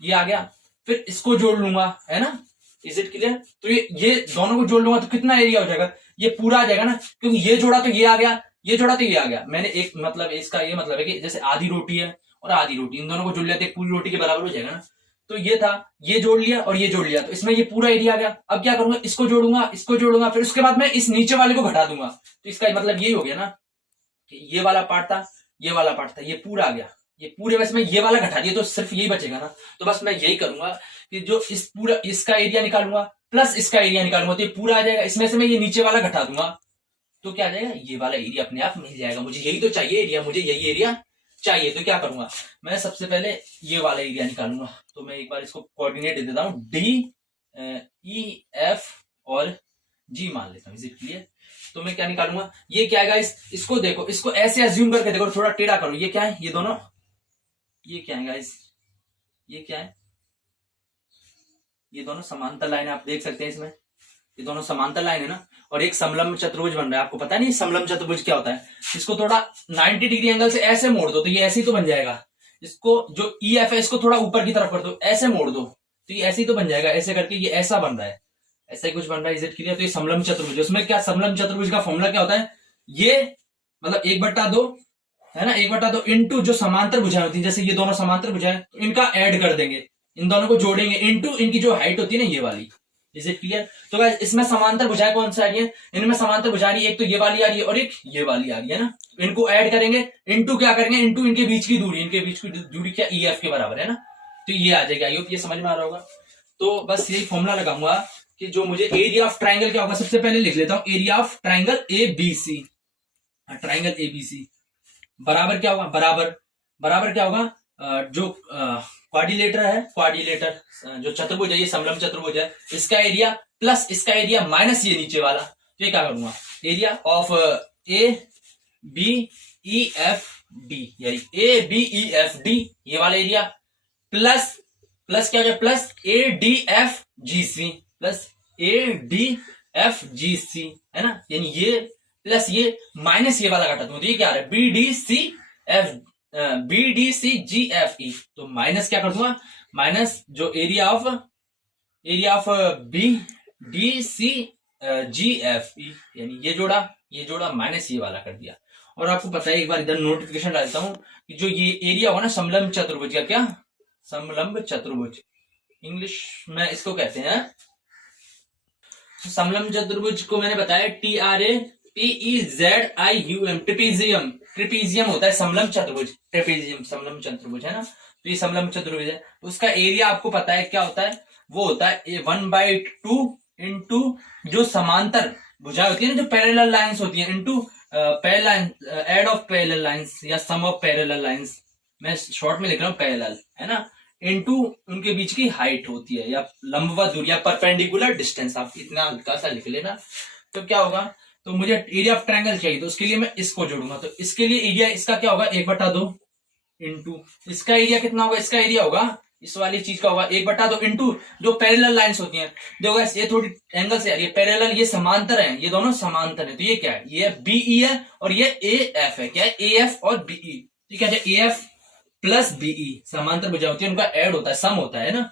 ये आ गया, फिर इसको जोड़ लूंगा, है ना, इज इट क्लियर। तो ये दोनों को जोड़ लूंगा तो कितना एरिया हो जाएगा, ये पूरा आ जाएगा ना, क्योंकि ये जोड़ा तो ये आ गया, ये जोड़ा तो ये आ गया। मैंने एक मतलब इसका ये मतलब है कि जैसे आधी रोटी है और आधी रोटी, इन दोनों को जोड़ लिया तो एक पूरी रोटी के बराबर हो जाएगा ना। तो ये था, ये जोड़ लिया और ये जोड़ लिया, तो इसमें ये पूरा एरिया आ गया। अब क्या करूंगा, इसको जोड़ूंगा, फिर उसके बाद मैं इस नीचे वाले को घटा दूंगा। तो इसका मतलब यही हो गया ना कि ये वाला पार्ट था, ये वाला पार्ट था, ये पूरा आ गया, ये पूरे बस में ये वाला घटा दिया तो सिर्फ यही बचेगा ना। तो बस मैं यही करूंगा कि जो इस पूरा इसका एरिया निकालूंगा प्लस इसका एरिया निकालूंगा, तो ये पूरा आ जाएगा, इसमें से मैं ये नीचे वाला घटा दूंगा, तो क्या आ जाएगा, ये वाला एरिया अपने आप मिल जाएगा। मुझे यही तो चाहिए एरिया, मुझे यही एरिया चाहिए। तो क्या करूंगा, मैं सबसे पहले ये वाला एरिया निकालूंगा। तो मैं एक बार इसको कोऑर्डिनेट दे देता हूं, डी ई एफ और जी मान लेता हूं, इज इट क्लियर। तो मैं क्या निकालूंगा, ये क्या है गाइस, इसको देखो, इसको ऐसे अज्यूम करके देखो, थोड़ा टेढ़ा करो, ये क्या है, ये दोनों, ये क्या है गाइस, ये क्या है, ये दोनों समांतर लाइन आप देख सकते हैं इसमें, ये दोनों समांतर लाइन है ना, और एक समलंब चतुर्भुज बन रहा है। आपको पता नहीं समलंब चतुर्भुज क्या होता है, इसको थोड़ा 90 डिग्री एंगल से ऐसे मोड़ दो तो ये ऐसे ही तो बन जाएगा। इसको जो ई एफ है इसको थोड़ा ऊपर की तरफ कर दो, ऐसे मोड़ दो तो ये ऐसे ही तो बन जाएगा, ऐसे करके ये ऐसा बन रहा है, ऐसा ही कुछ बन रहा है, इज इट क्लियर। तो ये समलंब चतुर्भुज, उसमें क्या समलंब चतुर्भुज का फॉर्मूला क्या होता है, ये मतलब 1/2 है ना, 1/2 इंटू जो समांतर भुजाएं होती है, जैसे ये दोनों समांतर भुजाएं, तो इनका ऐड कर देंगे, इन दोनों को जोड़ेंगे इंटू इनकी जो हाइट होती है ना, ये वाली, इज इट क्लियर। तो गाइस इसमें समांतर भुजाएं कौन सी आ रही है, इनमें समांतर भुजा रही है, एक तो ये वाली आ रही है और एक ये वाली आ रही है ना, इनको ऐड करेंगे, इंटू क्या करेंगे, इंटू इनके बीच की दूरी, इनके बीच की दूरी क्या ई एफ के बराबर है ना, तो ये आ जाएगा। आई होप ये समझ में आ रहा होगा। तो बस यही फॉर्मूला लगाऊंगा कि जो मुझे एरिया ऑफ ट्राइंगल क्या होगा, सबसे पहले लिख लेता हूं, area of triangle A B C, triangle A B C बराबर क्या होगा, बराबर क्या होगा, जो क्वाड्रिलेटर है, क्वाड्रिलेटर जो चतुर्भुज है, ये समलंब चतुर्भुज है, इसका एरिया प्लस इसका एरिया माइनस ये नीचे वाला, तो ये क्या करूंगा, area of A B E F D, यानी A B E F D ये वाला एरिया प्लस क्या हो जाए, plus A D F G C, plus A D F G C, है ना, यानी ये प्लस ये माइनस ये वाला घटा दूं, तो ये क्या आ रहा है, B D C F, B D C G F E, तो माइनस क्या कर दूंगा, माइनस जो area of B D C G F E, यानी ये जोड़ा माइनस ये वाला कर दिया। और आपको पता है, एक बार इधर नोटिफिकेशन डालता हूं कि जो ये एरिया होगा ना समलंब चतुर्भुज का, क्या समलंब चतुर्भुज, इंग्लिश में इसको कहते हैं समलंब चतुर्भुज को मैंने बताया TRAPEZIUM, ट्रिपीजियम होता है समलंब चतुर्भुज, ट्रिपीजियम समलंब चतुर्भुज है ना, तो ये समलंब चतुर्भुज है। तो उसका एरिया आपको पता है क्या होता है, वो होता है 1/2 इंटू जो समांतर भुजाएं होती है ना, जो पैरेलल लाइंस होती है, into add of parallel lines या सम ऑफ पैरेलल लाइंस, मैं शॉर्ट में लिख रहा हूं पैरेलल, है ना, इंटू उनके बीच की हाइट होती है या लंबवत दूरी या परपेंडिकुलर डिस्टेंस, आप इतना हल्का सा लिख लेना। तो क्या होगा, तो मुझे एरिया ऑफ ट्रायंगल चाहिए, तो उसके लिए मैं इसको जोड़ूंगा, तो इसके लिए एरिया इसका क्या होगा, 1/2 इंटू इसका एरिया कितना होगा, इसका एरिया होगा इस वाली चीज का होगा 1/2 इंटू जो पैरेलल लाइंस होती हैं। देखो ये थोड़ी एंगल से आ रही है, पैरेलल ये समांतर है, ये दोनों समांतर है, तो ये क्या है, ये बीई है और ये ए एफ है, क्या है, ए एफ और बीई, ठीक है, ए एफ प्लस बीई समांतर भुजा होती है, उनका ऐड होता है, सम होता है ना,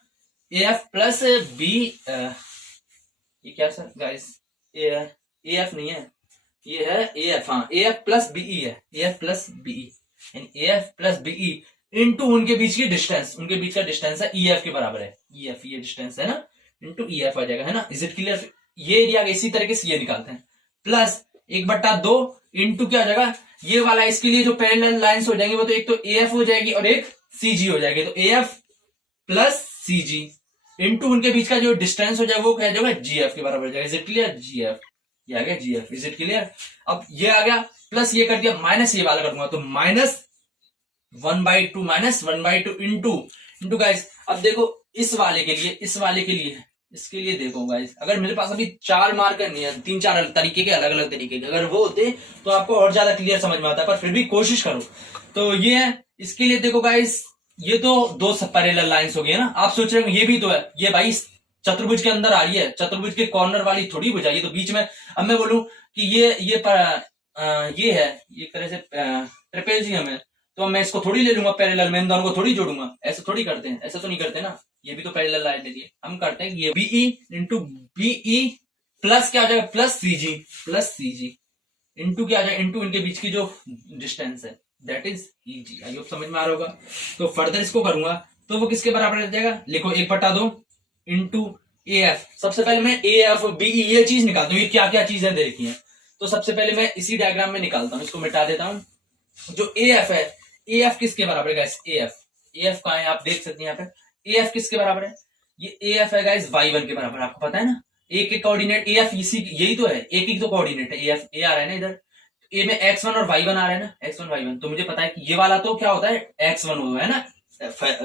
ए एफ प्लस बी, ये क्या सर गाइस, ए एफ नहीं है, ये है ए एफ, हाँ ए एफ प्लस बीई है, A F plus BE, A F plus BE into उनके बीच की डिस्टेंस, उनके बीच का डिस्टेंस है ई एफ के बराबर है, ई एफ ये डिस्टेंस है ना, इंटू ई एफ आ जाएगा, है ना, इज इट क्लियर। ये एरिया इसी तरीके से ये निकालते हैं, प्लस 1/2 इंटू क्या हो जाएगा, ये वाला इसके लिए जो पैरेलल लाइंस हो जाएंगे वो तो एक तो ए एफ हो जाएगी और एक सी जी हो जाएगी, तो A F plus C G into उनके बीच का जो डिस्टेंस हो जाएगा वो क्या जाएगा, जी एफ के बराबर हो जाएगा, is it clear, G F ये आ गया, G F, is it clear. अब ये आ गया प्लस ये कर दिया, माइनस ये वाला करूंगा, तो माइनस 1/2 इंटू गाइस, अब देखो इस वाले के लिए इसके लिए देखो गाइस, अगर मेरे पास अभी 4 मार्कर नहीं है, 3-4 तरीके के, अलग अलग तरीके के, अगर वो होते तो आपको और ज्यादा क्लियर समझ में आता, पर फिर भी कोशिश करो। तो ये है, इसके लिए देखो गाइस, ये तो 2 पैरेलल लाइंस हो गई है ना। आप सोच रहे हो ये भी तो है, ये भाई चतुर्भुज के अंदर आ रही है, चतुर्भुज के कॉर्नर वाली थोड़ी भुजा, ये तो बीच में। अब मैं बोलूं कि ये है, ये तरह से ट्रेपेजियम है, तो मैं इसको थोड़ी ले लूंगा पैरेलल में, इन दोनों को थोड़ी जोड़ूंगा, ऐसा थोड़ी करते हैं, ऐसा तो नहीं करते ना। ये भी तो पैरेलल लाइन ले लिए, हम करते हैं ये बीई इंटू बीई प्लस क्या आ जाएगा, प्लस सीजी इंटू क्या आ जाएगा, इंटू इनके बीच की जो डिस्टेंस है that is easy. I hope समझ में आ रहा होगा। तो फर्दर इसको करूंगा तो वो किसके बराबर रह जाएगा, लिखो 1/2 इंटू ए एफ। सबसे पहले मैं ए एफ बीई ये चीज निकालता हूँ, ये क्या क्या चीजें दे रखी है। तो सबसे पहले मैं इसी डायग्राम में निकालता हूँ, इसको मिटा देता हूँ। जो ए एफ है, ए एफ किसके बराबर है गाइस, ए एफ कहाँ है, आप देख सकते हैं यहाँ पे। ए एफ किसके बराबर है, ये ए एफ है गाइस y1 के बराबर, आपको पता है ना। ए के कोऑर्डिनेट ए एफ इसी यही तो है, एक ही तो कोऑर्डिनेट है, ए एफ ए आ रहा है ना इधर, ए में x1 और y1 आ रहा है ना, x1 y1। तो मुझे पता है कि ये वाला तो क्या होता है, x1 होगा है ना,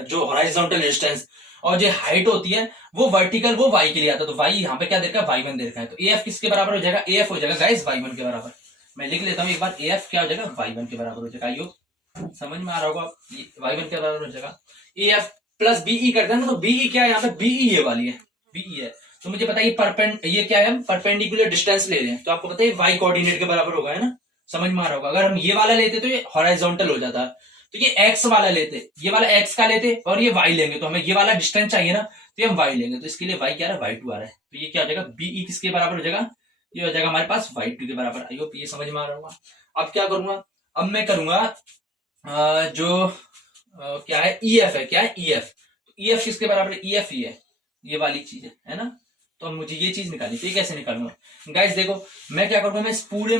जो हॉरिजॉन्टल डिस्टेंस, और जो हाइट होती है वो वर्टिकल, वो y के लिए आता है। तो y यहाँ पे क्या दे रखा है, y1 दे रखा है। तो ए एफ किसके बराबर हो जाएगा, ए एफ हो जाएगा गाइस y1 के बराबर। मैं लिख लेता हूँ एक बार, ए एफ क्या हो जाएगा, y1 के बराबर हो जाएगा। आइयो समझ में आ रहा होगा, y1 के बराबर हो जाएगा। ए एफ प्लस बीई करते हैं ना, तो बीई क्या है यहाँ पे, बीई ये वाली है, बीई है। तो मुझे पता है ये क्या है, हम परपेंडिकुलर डिस्टेंस ले रहे हैं, तो आपको पता है y कोऑर्डिनेट के बराबर होगा, है ना, समझ में आ रहा होगा। अगर हम ये वाला लेते तो ये हॉरिजॉन्टल हो जाता, तो ये x वाला लेते, ये वाला x का लेते, और ये y लेंगे, तो हमें ये वाला डिस्टेंस चाहिए ना, तो हम y लेंगे। तो इसके लिए y क्या आ रहा है, y2 आ रहा है। तो ये क्या हो जाएगा, बीई किसके बराबर हो जाएगा, ये हो जाएगा हमारे पास y2 के बराबर। आई होप ये समझ में आ रहा होगा। अब क्या करूंगा, अब मैं करूंगा क्या है, ई एफ है, क्या है ई एफ। ई एफ किसके बराबर है, ई एफ ये वाली चीज है ना। तो अब मुझे ये चीज निकालनी, तो ये कैसे निकालूंगा गाइस, देखो मैं क्या करूंगा, मैं इस पूरे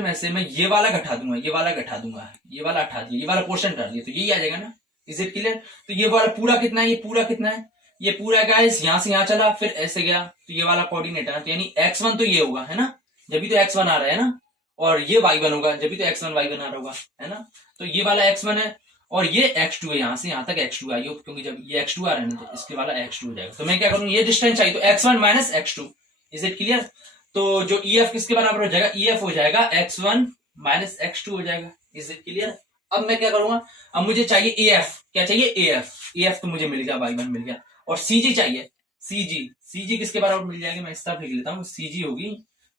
में से मैं ये वाला घटा दूंगा, ये वाला घटा दूंगा, ये वाला हटा दिया, ये वाला पोर्शन कर दिया, तो यही आ जाएगा ना। Is it clear. तो ये वाला पूरा कितना है, ये पूरा कितना है, ये पूरा गाइस यहां से यहां चला, फिर ऐसे गया, तो ये वाला कोऑर्डिनेट है ना, तो यानी x1 तो ये होगा, है ना, जब भी तो x1 आ रहा है ना, और ये y1 होगा, जब भी तो x1 y1 आ रहा होगा, है ना। तो ये वाला x1 है, और ये x2 है, यहां से यहां तक x2 आई हो, क्योंकि जब ये x2 आ रहा है ना, तो इसके वाला x2 हो जाएगा। तो मैं क्या करूं, ये डिस्टेंस चाहिए, तो x1 minus x2। Is it clear. तो जो EF किसके बराबर हो जाएगा, EF हो जाएगा x1 माइनस x2 हो जाएगा। Is it clear. अब मैं क्या करूंगा, अब मुझे चाहिए AF, क्या चाहिए AF, AF तो मुझे मिल गया, y1 मिल गया, और CG चाहिए, CG किसके बराबर मिल जाएगी, मैं इस तरफ लिख लेता हूँ, CG होगी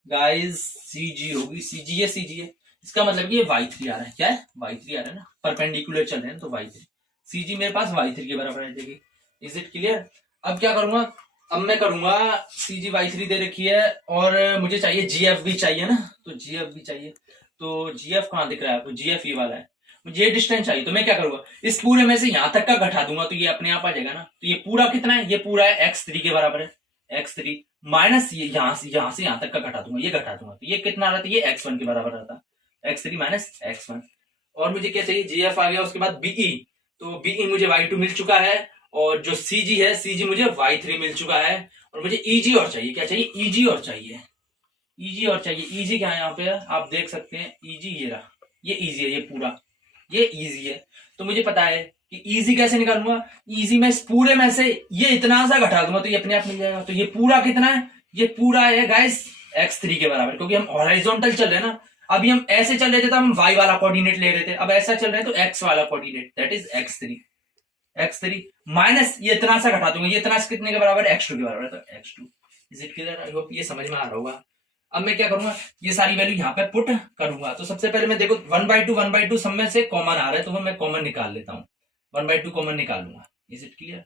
गाइस, CG होगी, CG है, इसका मतलब ये y3 आ रहा है, क्या है, y3 आ रहा है ना, परपेंडिकुलर चल रहे हैं तो y3, CG मेरे पास y3 के बराबर आ जाएगी। Is it clear. अब क्या करूंगा, अब मैं करूंगा CG y3 दे रखी है, और मुझे चाहिए GF भी चाहिए ना, तो GF भी चाहिए। तो GF कहाँ दिख रहा है आपको, GF ये वाला है, मुझे डिस्टेंस चाहिए। तो मैं क्या करूंगा, इस पूरे में से यहां तक का घटा दूंगा, तो ये अपने आप आ जाएगा ना। तो ये पूरा कितना है, ये पूरा है x3 के बराबर है, x3 माइनस ये यहां से यहां तक का घटा दूंगा, ये घटा दूंगा, तो ये कितना रहता है, ये x1 के बराबर रहता है, x3 माइनस x1। और मुझे क्या चाहिए, GF आ गया, उसके बाद BE, तो BE मुझे y2 मिल चुका है, और जो CG है, CG मुझे y3 मिल चुका है, और मुझे EG और चाहिए, क्या चाहिए, EG और चाहिए, EG और चाहिए। EG क्या है यहाँ पे, आप देख सकते हैं, EG ये रहा, ये EG है, ये पूरा ये EG है। तो मुझे पता है कि EG कैसे निकालूंगा, EG में इस पूरे में से ये इतना सा घटा दूंगा, तो ये अपने आप मिल जाएगा। तो ये पूरा कितना है, ये पूरा है गाइस x3 के बराबर, क्योंकि हम हॉरिजॉन्टल चल रहे हैं ना। अभी हम ऐसे चल रहे थे तो हम y वाला कोऑर्डिनेट ले रहे थे, अब ऐसा चल रहे हैं तो x वाला coordinate, that is x3 minus ये इतना सा घटा दूंगा, ये इतना सा कितने के बराबर है, x2 के बराबर है, तो x2। Is it clear. I hope ये समझ में आ रहा होगा। अब मैं क्या करूंगा, ये सारी वैल्यू यहाँ पे पुट करूंगा। तो सबसे पहले मैं देखो 1/2 सब में से कॉमन आ रहा है, तो मैं कॉमन निकाल लेता हूँ, 1/2 कॉमन निकालूंगा। Is it clear.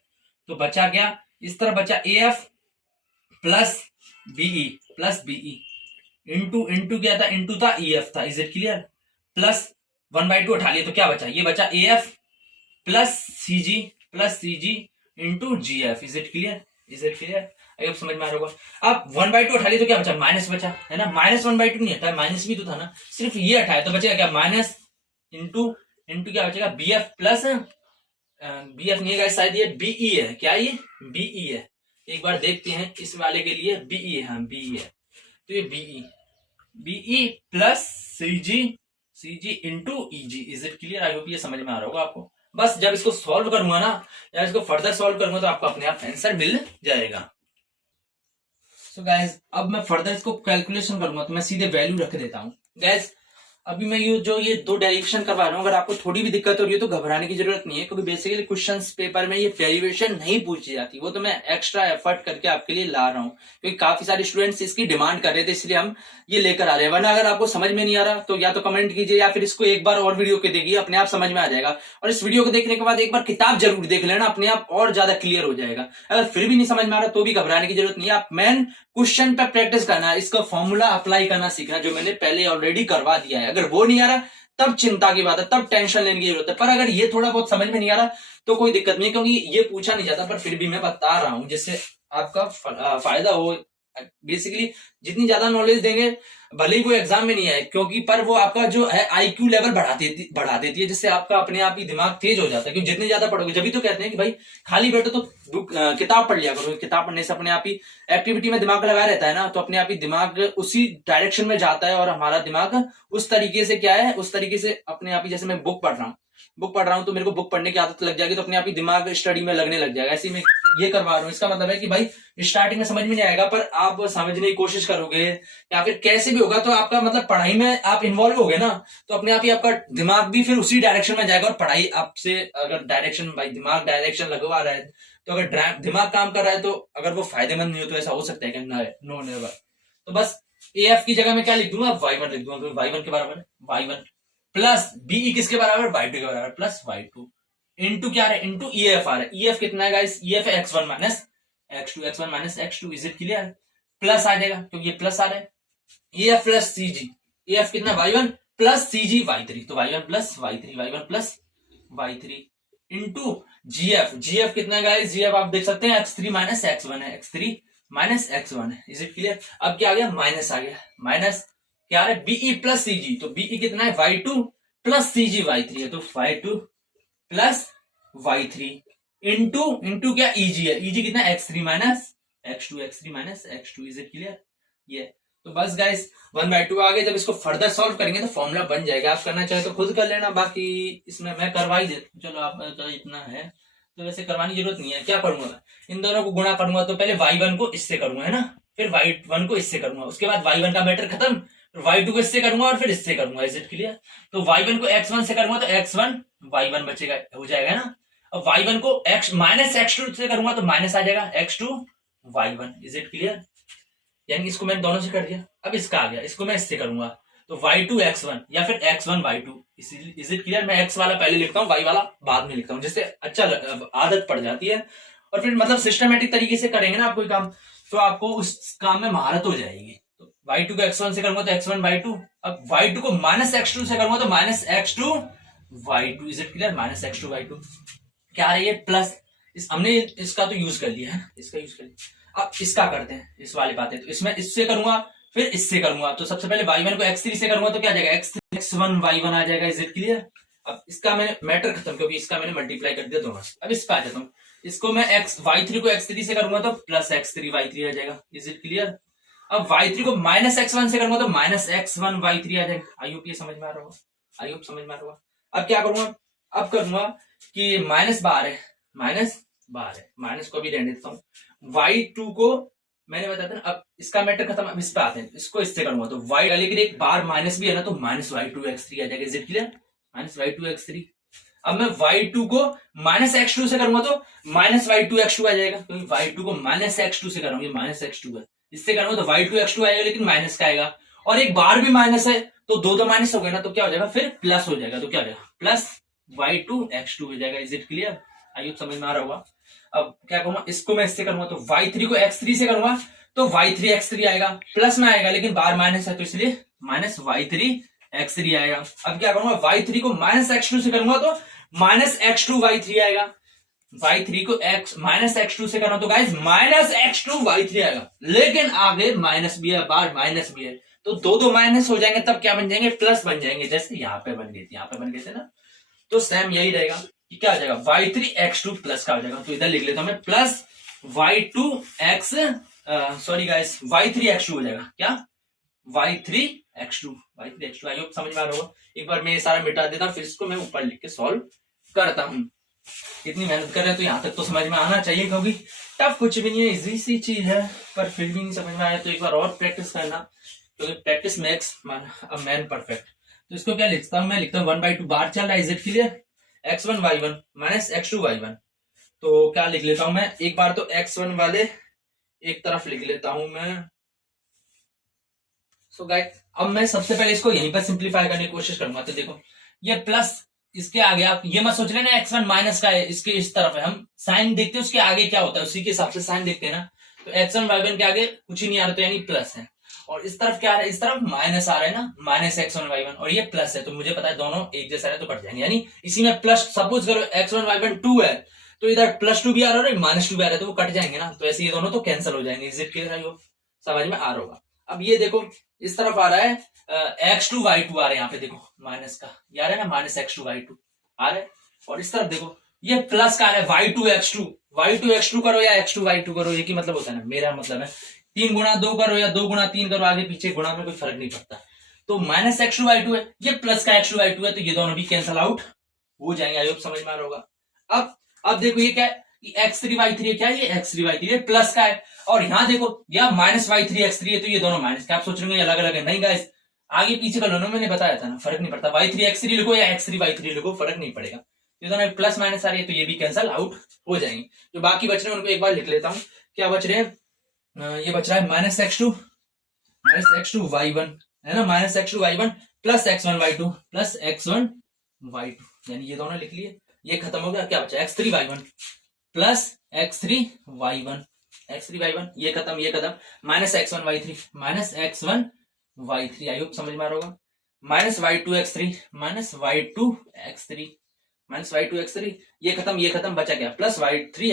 तो बचा क्या, इस तरह बचा AF प्लस बीई इंटू क्या था, इंटू था EF था। Is it clear. प्लस 1/2 उठा लिया, तो क्या बचा, ये बचा AF plus CG into GF। Is it clear. I hope समझ में आ रहा होगा। अब 1/2 उठा लिया तो क्या बचा, माइनस बचा, है ना। माइनस 1/2 नहीं हटा, माइनस भी तो था ना, सिर्फ ये हटाया, तो बचेगा क्या, माइनस इंटू क्या बचेगा, BF प्लस BF नहीं है शायद, ये BE है, क्या ये BE है। एक बार देखते हैं इस वाले के लिए, BE है, हाँ BE है, तो ये BE plus CG into EG। Is it clear. I hope ये समझ में आ रहा होगा आपको। बस जब इसको सॉल्व करूंगा ना, या इसको फर्दर सॉल्व करूंगा, तो आपको अपने आप आंसर मिल जाएगा। सो गाइज अब मैं फर्दर इसको कैलकुलेशन करूंगा, तो मैं सीधे वैल्यू रख देता हूँ। गाइज अभी मैं ये दो डेरिवेशन करवा रहा हूँ, अगर आपको थोड़ी भी दिक्कत हो रही है तो घबराने की जरूरत नहीं है, क्योंकि बेसिकली क्वेश्चंस पेपर में ये डेरिवेशन नहीं पूछी जाती, वो तो मैं एक्स्ट्रा एफर्ट करके आपके लिए ला रहा हूँ, क्योंकि काफी सारे स्टूडेंट्स इसकी डिमांड कर रहे थे, इसलिए हम ये लेकर आ रहे हैं। वरना अगर आपको समझ में नहीं आ रहा तो या तो कमेंट कीजिए या फिर इसको एक बार और वीडियो के देखिए, अपने आप समझ में आ जाएगा। और इस वीडियो को देखने के बाद एक बार किताब जरूर देख लेना, अपने आप और ज्यादा क्लियर हो जाएगा। अगर फिर भी नहीं समझ में आ रहा तो भी घबराने की जरूरत नहीं है, आप मेन क्वेश्चन पे प्रैक्टिस करना है, इसका फॉर्मूला अप्लाई करना सीखना, जो मैंने पहले ऑलरेडी करवा दिया है। अगर वो नहीं आ रहा तब चिंता की बात है, तब टेंशन लेने की जरूरत है। पर अगर ये थोड़ा बहुत समझ में नहीं आ रहा तो कोई दिक्कत नहीं, क्योंकि ये पूछा नहीं जाता, पर फिर भी मैं बता रहा हूं जिससे आपका फायदा हो। बेसिकली जितनी ज्यादा नॉलेज देंगे, भले ही वो एग्जाम में नहीं आए, क्योंकि पर वो आपका जो है आईक्यू लेवल बढ़ा देती है, जिससे आपका अपने आप ही दिमाग तेज हो जाता है। क्योंकि जितने ज्यादा पढ़ोगे, जब तो कहते हैं कि भाई खाली बैठो तो किताब पढ़ लिया करो, किताब पढ़ने से अपने आप ही एक्टिविटी में दिमाग लगा रहता है ना, तो अपने आप ही दिमाग उसी डायरेक्शन में जाता है, और हमारा दिमाग उस तरीके से क्या है, उस तरीके से अपने आप ही, जैसे मैं बुक पढ़ रहा हूं तो मेरे को बुक पढ़ने की आदत लग जाएगी, तो अपने आप ही दिमाग स्टडी में लगने लग जाएगा। ऐसे में ये करवा रहा हूं। इसका मतलब है कि भाई स्टार्टिंग में समझ में नहीं आएगा, पर आप समझने की कोशिश करोगे या फिर कैसे भी होगा, तो आपका मतलब पढ़ाई में आप इन्वॉल्व होगे ना, तो अपने आप ही आपका दिमाग भी फिर उसी डायरेक्शन में जाएगा। और पढ़ाई आपसे अगर डायरेक्शन, भाई दिमाग डायरेक्शन लगवा रहा है, तो अगर दिमाग काम कर रहा है, तो अगर वो फायदेमंद नहीं हो तो ऐसा हो सकता है कि नो नेवर। तो बस ए एफ की जगह में क्या लिख दूंगा, y1 लिख दूंगा, क्योंकि y1 के बराबर है y1 प्लस बीई किसके बराबर, y2 के बराबर प्लस y2 इंटू क्या है, इंटू ई एफ आ रहा है। ई एफ कितना है गाइस, ई एफ है x1 minus x2 is it clear. Plus आ जाएगा क्योंकि ये प्लस आ रहा है, E F plus C G, E F कितना y1 प्लस सी जी y3, तो y1 प्लस y3 इंटू जी एफ कितना है गाइस, जी एफ आप देख सकते हैं x3 माइनस x1 है, x3 माइनस x1 है, इज इट क्लियर। अब क्या आ गया, माइनस आ गया, माइनस क्या आ रहा है, बीई प्लस सीजी, तो बीई कितना है y2 प्लस सीजी y3 है, तो y2 प्लस y3 इंटू क्या ईजी है, ईजी कितना x3 minus x2 is it clear. ये तो बस गाइस 1/2 आ गए। जब इसको फर्दर सॉल्व करेंगे तो फॉर्मूला बन जाएगा, आप करना चाहे तो खुद कर लेना, बाकी इसमें मैं करवा ही देता हूँ। चलो आप तो इतना है तो वैसे करवाने की जरूरत नहीं है। क्या करूंगा, इन दोनों को गुणा करूंगा, तो पहले y1 को इससे करूंगा, है ना, फिर y1 को इससे करूंगा, उसके बाद y1 का मैटर खत्म, y2 को इससे करूंगा और फिर इससे करूंगा, इज इट क्लियर। तो y1 को x1 से करूंगा तो x1 y1 बचेगा, हो जाएगा ना। अब y1 को x माइनस x2 से करूंगा तो माइनस आ जाएगा x2 y1, is it clear. यानी इसको मैंने दोनों से कर दिया। अब इसका आ गया, इसको मैं इससे करूंगा तो y2 x1 या फिर x1 y2, is it clear. मैं x वाला पहले लिखता हूँ, y वाला बाद में लिखता हूँ, जिससे अच्छा आदत पड़ जाती है, और फिर मतलब सिस्टमेटिक तरीके से करेंगे ना आप कोई काम, तो आपको उस काम में महारत हो जाएगी। तो y2 को x1 से करूंगा तो x1 y2, अब y2 को माइनस x2 से करूंगा तो minus x2 y2, is it clear, minus x2 y2 क्या आ रही है, प्लस हमने इसका तो यूज कर लिया है, इसका यूज कर लिया। अब इसका करते हैं, इस वाली बातें, तो इसमें इससे करूंगा फिर इससे करूंगा, तो सबसे पहले y1 को x3 से करूंगा तो क्या आ जाएगा, x1 y1 आ जाएगा, इज इट क्लियर। अब इसका मैंने मैटर खत्म, क्योंकि इसका मैंने मल्टीप्लाई कर दिया दोनों से। अब इस पे आ जाता हूँ, इसको मैं y3 को x3 से करूंगा तो प्लस x3 y3 आ जाएगा, इज इट क्लियर। अब y3 को माइनस x1 से करूंगा तो माइनस x1 y3 आ जाएगा। आई होप ये समझ में आ रहा होगा, आई होप समझ में आ रहा होगा। अब क्या करूंगा, अब करूंगा कि माइनस बाहर है, माइनस को भी रहने देता हूँ। y2 को मैंने बताया था ना, अब इसका मैटर खत्म। अब इस पे आते हैं, इसको इससे करूंगा तो y, लेकिन एक बार माइनस भी है ना, तो माइनस y2 x3 आ जाएगा, is it clear, minus y2 x3। अब मैं y2 को माइनस x2 से करूंगा तो माइनस y2 x2 आ जाएगा, क्योंकि y2 को माइनस x2 से करूंगा, माइनस x2 है, इससे करूंगा तो y2 x2 आएगा, लेकिन माइनस का आएगा, और एक बार भी माइनस है तो दो माइनस हो गए ना, तो क्या हो जाएगा, फिर प्लस हो जाएगा, तो क्या हो जाएगा, प्लस y2 x2 हो जाएगा, is it clear. I hope समझ में आ रहा होगा। अब क्या करूंगा, इसको मैं इससे करूंगा तो y3 को x3 से करूंगा तो y3 x3 आएगा, प्लस में आएगा, लेकिन बाहर माइनस है तो इसलिए माइनस y3 x3 आएगा। अब क्या करूंगा, y3 को माइनस x2 से करूंगा तो माइनस x2 y3 आएगा, y3 को माइनस x2 से करना तो गाइस माइनस x2 y3 आएगा, लेकिन आगे माइनस भी है, बाहर माइनस भी है, तो दो माइनस हो जाएंगे, तब क्या बन जाएंगे, प्लस बन जाएंगे, जैसे यहाँ पे बन गए थे ना। तो सेम यही रहेगा कि क्या आ जाएगा, y3 x2 प्लस का हो जाएगा, तो इधर लिख लेता हूं मैं, plus y2 x sorry guys y3 x2 हो जाएगा, क्या y3 x2 आई होप समझ में आ रहा होगा। एक बार मैं ये सारा मिटा देता हूं, फिर इसको मैं ऊपर लिख के सॉल्व करता हूं। इतनी मेहनत कर रहे हैं तो यहाँ तक तो समझ में आना चाहिए, क्योंकि टफ कुछ भी नहीं है, इजी सी चीज है। पर फिर भी नहीं समझ में आया तो एक बार और प्रैक्टिस करना, क्योंकि practice makes a man perfect. तो इसको क्या लिखता हूँ मैं, लिखता हूँ 1/2 बार चल रहा है, is it clear, x1 y1 minus x2 y1। तो क्या लिख लेता हूं मैं, एक बार तो x1 वाले एक तरफ लिख लेता हूं मैं। सो गाइस अब मैं सबसे पहले इसको यहीं पर सिंप्लीफाई करने की कोशिश करूंगा। तो देखो ये प्लस, इसके आगे आप ये मत सोच लेना x1 माइनस का है, इसके इस तरफ है, हम साइन देखते हैं उसके आगे क्या होता है, उसी के हिसाब से साइन देखते हैं ना। तो x1 y1 के आगे कुछ ही नहीं आ रहा, तो यानी प्लस है। और इस तरफ क्या आ रहा है, इस तरफ माइनस आ रहा है ना, माइनस x1 y1, और ये प्लस है, तो मुझे पता है दोनों एक जैसा है तो कट जाएंगे। यानी इसी में प्लस, सपोज करो x1 y1 2 है, तो इधर +2 भी आ रहा है और -2 भी आ रहा है, तो वो कट जाएंगे ना, तो ऐसे ये दोनों तो कैंसिल हो जाएंगे। इज इट क्लियर है, यो समझ में आ रहा होगा। अब ये देखो इस तरफ आ रहा है x2 y2 आ रहा है, यहाँ पे देखो माइनस का ये आ रहा है ना, -x2 y2 आ रहा है। और इस तरफ देखो ये प्लस का आ रहा है y2 x2 करो या x2 y2 करो, ये की मतलब होता है ना, मेरा मतलब है 3 गुणा 2 करो या 2 गुणा 3 करो, आगे पीछे गुणा में कोई फर्क नहीं पड़ता। तो -x2 y2 है, ये प्लस का x2 y2 है, तो ये दोनों भी कैंसिल आउट हो जाएंगे। आई होप समझ में आ रहा होगा। अब देखो ये क्या है, x3 y3 है, क्या ये x3 y3 है, प्लस का है। और यहाँ देखो यह -y3 x3 है, तो ये दोनों माइनस का। आप सोच रहे अलग अलग है, नहीं गाइस, आगे पीछे का दोनों मैंने बताया था ना, फर्क नहीं पड़ता, y3 x3 लिखो या x3 y3 लिखो, फर्क नहीं पड़ेगा। ये दोनों प्लस माइनस आ रही है, तो ये भी कैंसिल आउट हो जाएंगे। जो बाकी बच रहे हैं उनको एक बार लिख लेता हूँ, क्या बच रहे हैं, ये बच रहा है -x2 y1 है ना, -x2 y1 plus x1 y2 plus x1 y2, यानी ये दोनों लिख लिए, ये खत्म हो गया। क्या बचा, x3 y1 plus x3 y1, ये खत्म -x1 y3 आई होप समझ में आ रहा होगा। -y2 x3 ये खत्म बचा क्या, प्लस y3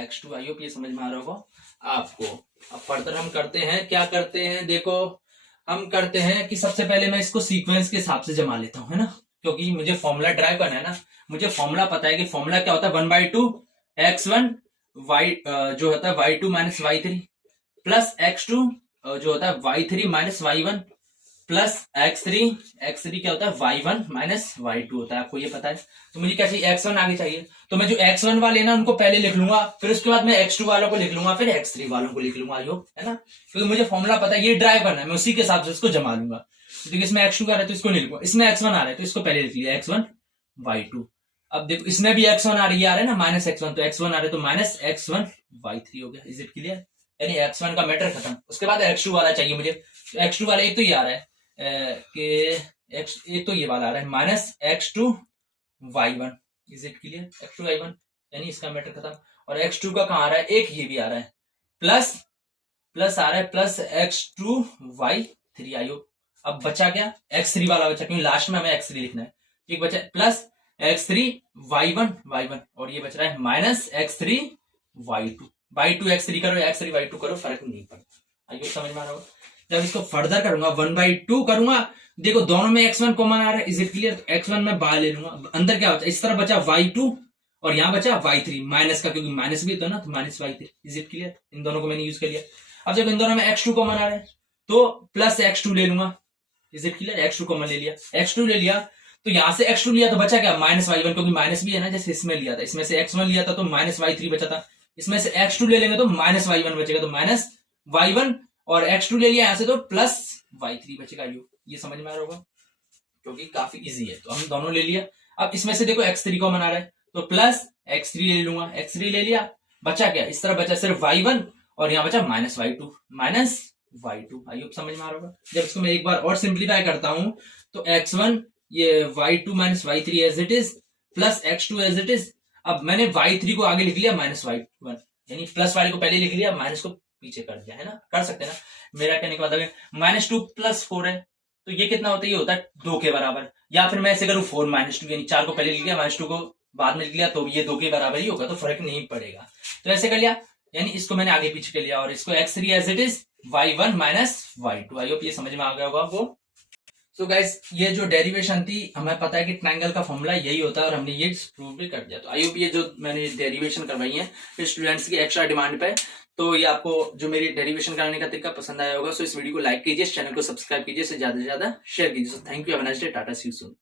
x2 आई होप ये समझ में आ रहा होगा आपको। अब फर्दर हम करते हैं, क्या करते हैं देखो, हम करते हैं कि सबसे पहले मैं इसको सीक्वेंस के हिसाब से जमा लेता हूं, है ना, क्योंकि मुझे फॉर्मूला ड्राइव करना है ना। मुझे फॉर्मूला पता है कि फॉर्मूला क्या होता है, 1/2 x1 y जो होता है y2 minus y3 plus x2 जो होता है y3 minus y1 plus x3 क्या होता है y1 माइनस y2 होता है, आपको ये पता है। तो मुझे क्या चाहिए, x1 आगे चाहिए, तो मैं जो x1 वाले ना उनको पहले लिख लूंगा, फिर उसके बाद मैं x2 वालों को लिख लूंगा, फिर x3 वालों को लिख लूंगा, आयो है ना, क्योंकि मुझे फॉर्मूला पता है, ये ड्राइव करना है, मैं उसी के हिसाब से इसको जमा लूंगा। देखिए इसमें x2 का रहा है तो इसको नहीं लिखूंगा, इसमें x1 आ रहा है तो इसको पहले लिख लिया x1 y2। अब देखो इसमें भी x1 आ रही है ना, -x1, तो x1 आ रहा है तो -x1 y3 हो गया। इज इट क्लियर, यानी x1 का मैटर खत्म। उसके बाद x2 वाला चाहिए मुझे, x2 वाला एक तो ये आ रहा है कि एक तो ये वाला आ रहा है -x2 y1। Is it clear, x2 y1 यानी इसका मैटर खत्म। और x2 का कहाँ आ रहा है, एक ये भी आ रहा है, प्लस आ रहा है प्लस x2 y3 आयो। अब बचा क्या, x3 वाला बचा, क्योंकि लास्ट में हमें x3 लिखना है, ठीक बचा प्लस x3 y1 और ये बच रहा है -x3 y2 x3 करो या x3 y2 करो, फर्क नहीं पड़ता। आइए समझ में आ रहा होगा। जब इसको फर्दर करूंगा 1/2 करूंगा, देखो दोनों में x1 कॉमन आ रहा है, इज इट क्लियर, तो x1 में बाहर ले लूंगा, अंदर क्या बचा, इस तरफ बचा y2 और यहाँ बचा y3 माइनस का, क्योंकि माइनस भी तो ना, तो -y3। इज इट क्लियर, इन दोनों को मैंने यूज कर लिया। अब जब इन दोनों में x2 कॉमन आ रहा है तो प्लस x2 ले लूंगा। Is it clear, x2 common ले लिया, x2 ले लिया, तो यहां से x2 लिया तो बचा क्या, -y1, क्योंकि माइनस भी है ना, जैसे इसमें लिया था, इसमें से x1 लिया था तो -y3 बचा था, इसमें से x2 ले लेंगे तो -y1 बचेगा, तो -y1 और x2 ले लिया यहां से तो +y3 बचेगा। ये समझ में आ रहा होगा, क्योंकि काफी इजी है, तो हम दोनों ले लिया। अब इसमें से देखो x3 कॉमन आ रहा है तो प्लस x3 ले लूंगा, x3 ले लिया, बचा क्या, इस तरफ बचा सिर्फ y1 और यहाँ बचा -y2 आई होप समझ में आ रहा होगा। जब इसको मैं एक बार और सिंप्लीफाई करता हूं तो x1 ये y2 minus y3 as it is plus x2 as it is. अब मैंने y3 को आगे लिख लिया -y1, यानी प्लस वाले को पहले लिख लिया, माइनस को पीछे कर दिया, है ना, कर सकते हैं ना। मेरा कहने का मतलब है -2 + 4 है, तो ये कितना होता है, ये होता है 2 के बराबर। या फिर मैं ऐसे करूं 4 - 2, यानी 4 को पहले लिख लिया, -2 को बाद में लिख लिया, तो ये 2 के बराबर ही होगा, तो फर्क नहीं पड़ेगा। तो ऐसे कर लिया, यानी इसको मैंने आगे पीछे कर लिया, और इसको x3 as it is y1 minus y2। I hope ये समझ में आ गया होगा आपको। सो गाइस ये जो डेरिवेशन थी, हमें पता है कि ट्रायंगल का फॉर्मूला यही होता है, और हमने ये प्रूव भी कर दिया। तो आई होप ये जो मैंने डेरिवेशन करवाई है फिर स्टूडेंट्स की एक्स्ट्रा डिमांड पे, तो ये आपको जो मेरी डेरिवेशन करने का तरीका पसंद आया होगा। सो इस वीडियो को लाइक कीजिए, इस चैनल को सब्सक्राइब कीजिए, इसे ज्यादा से ज्यादा शेयर कीजिए। So thank you, have a nice day, tata, see you soon.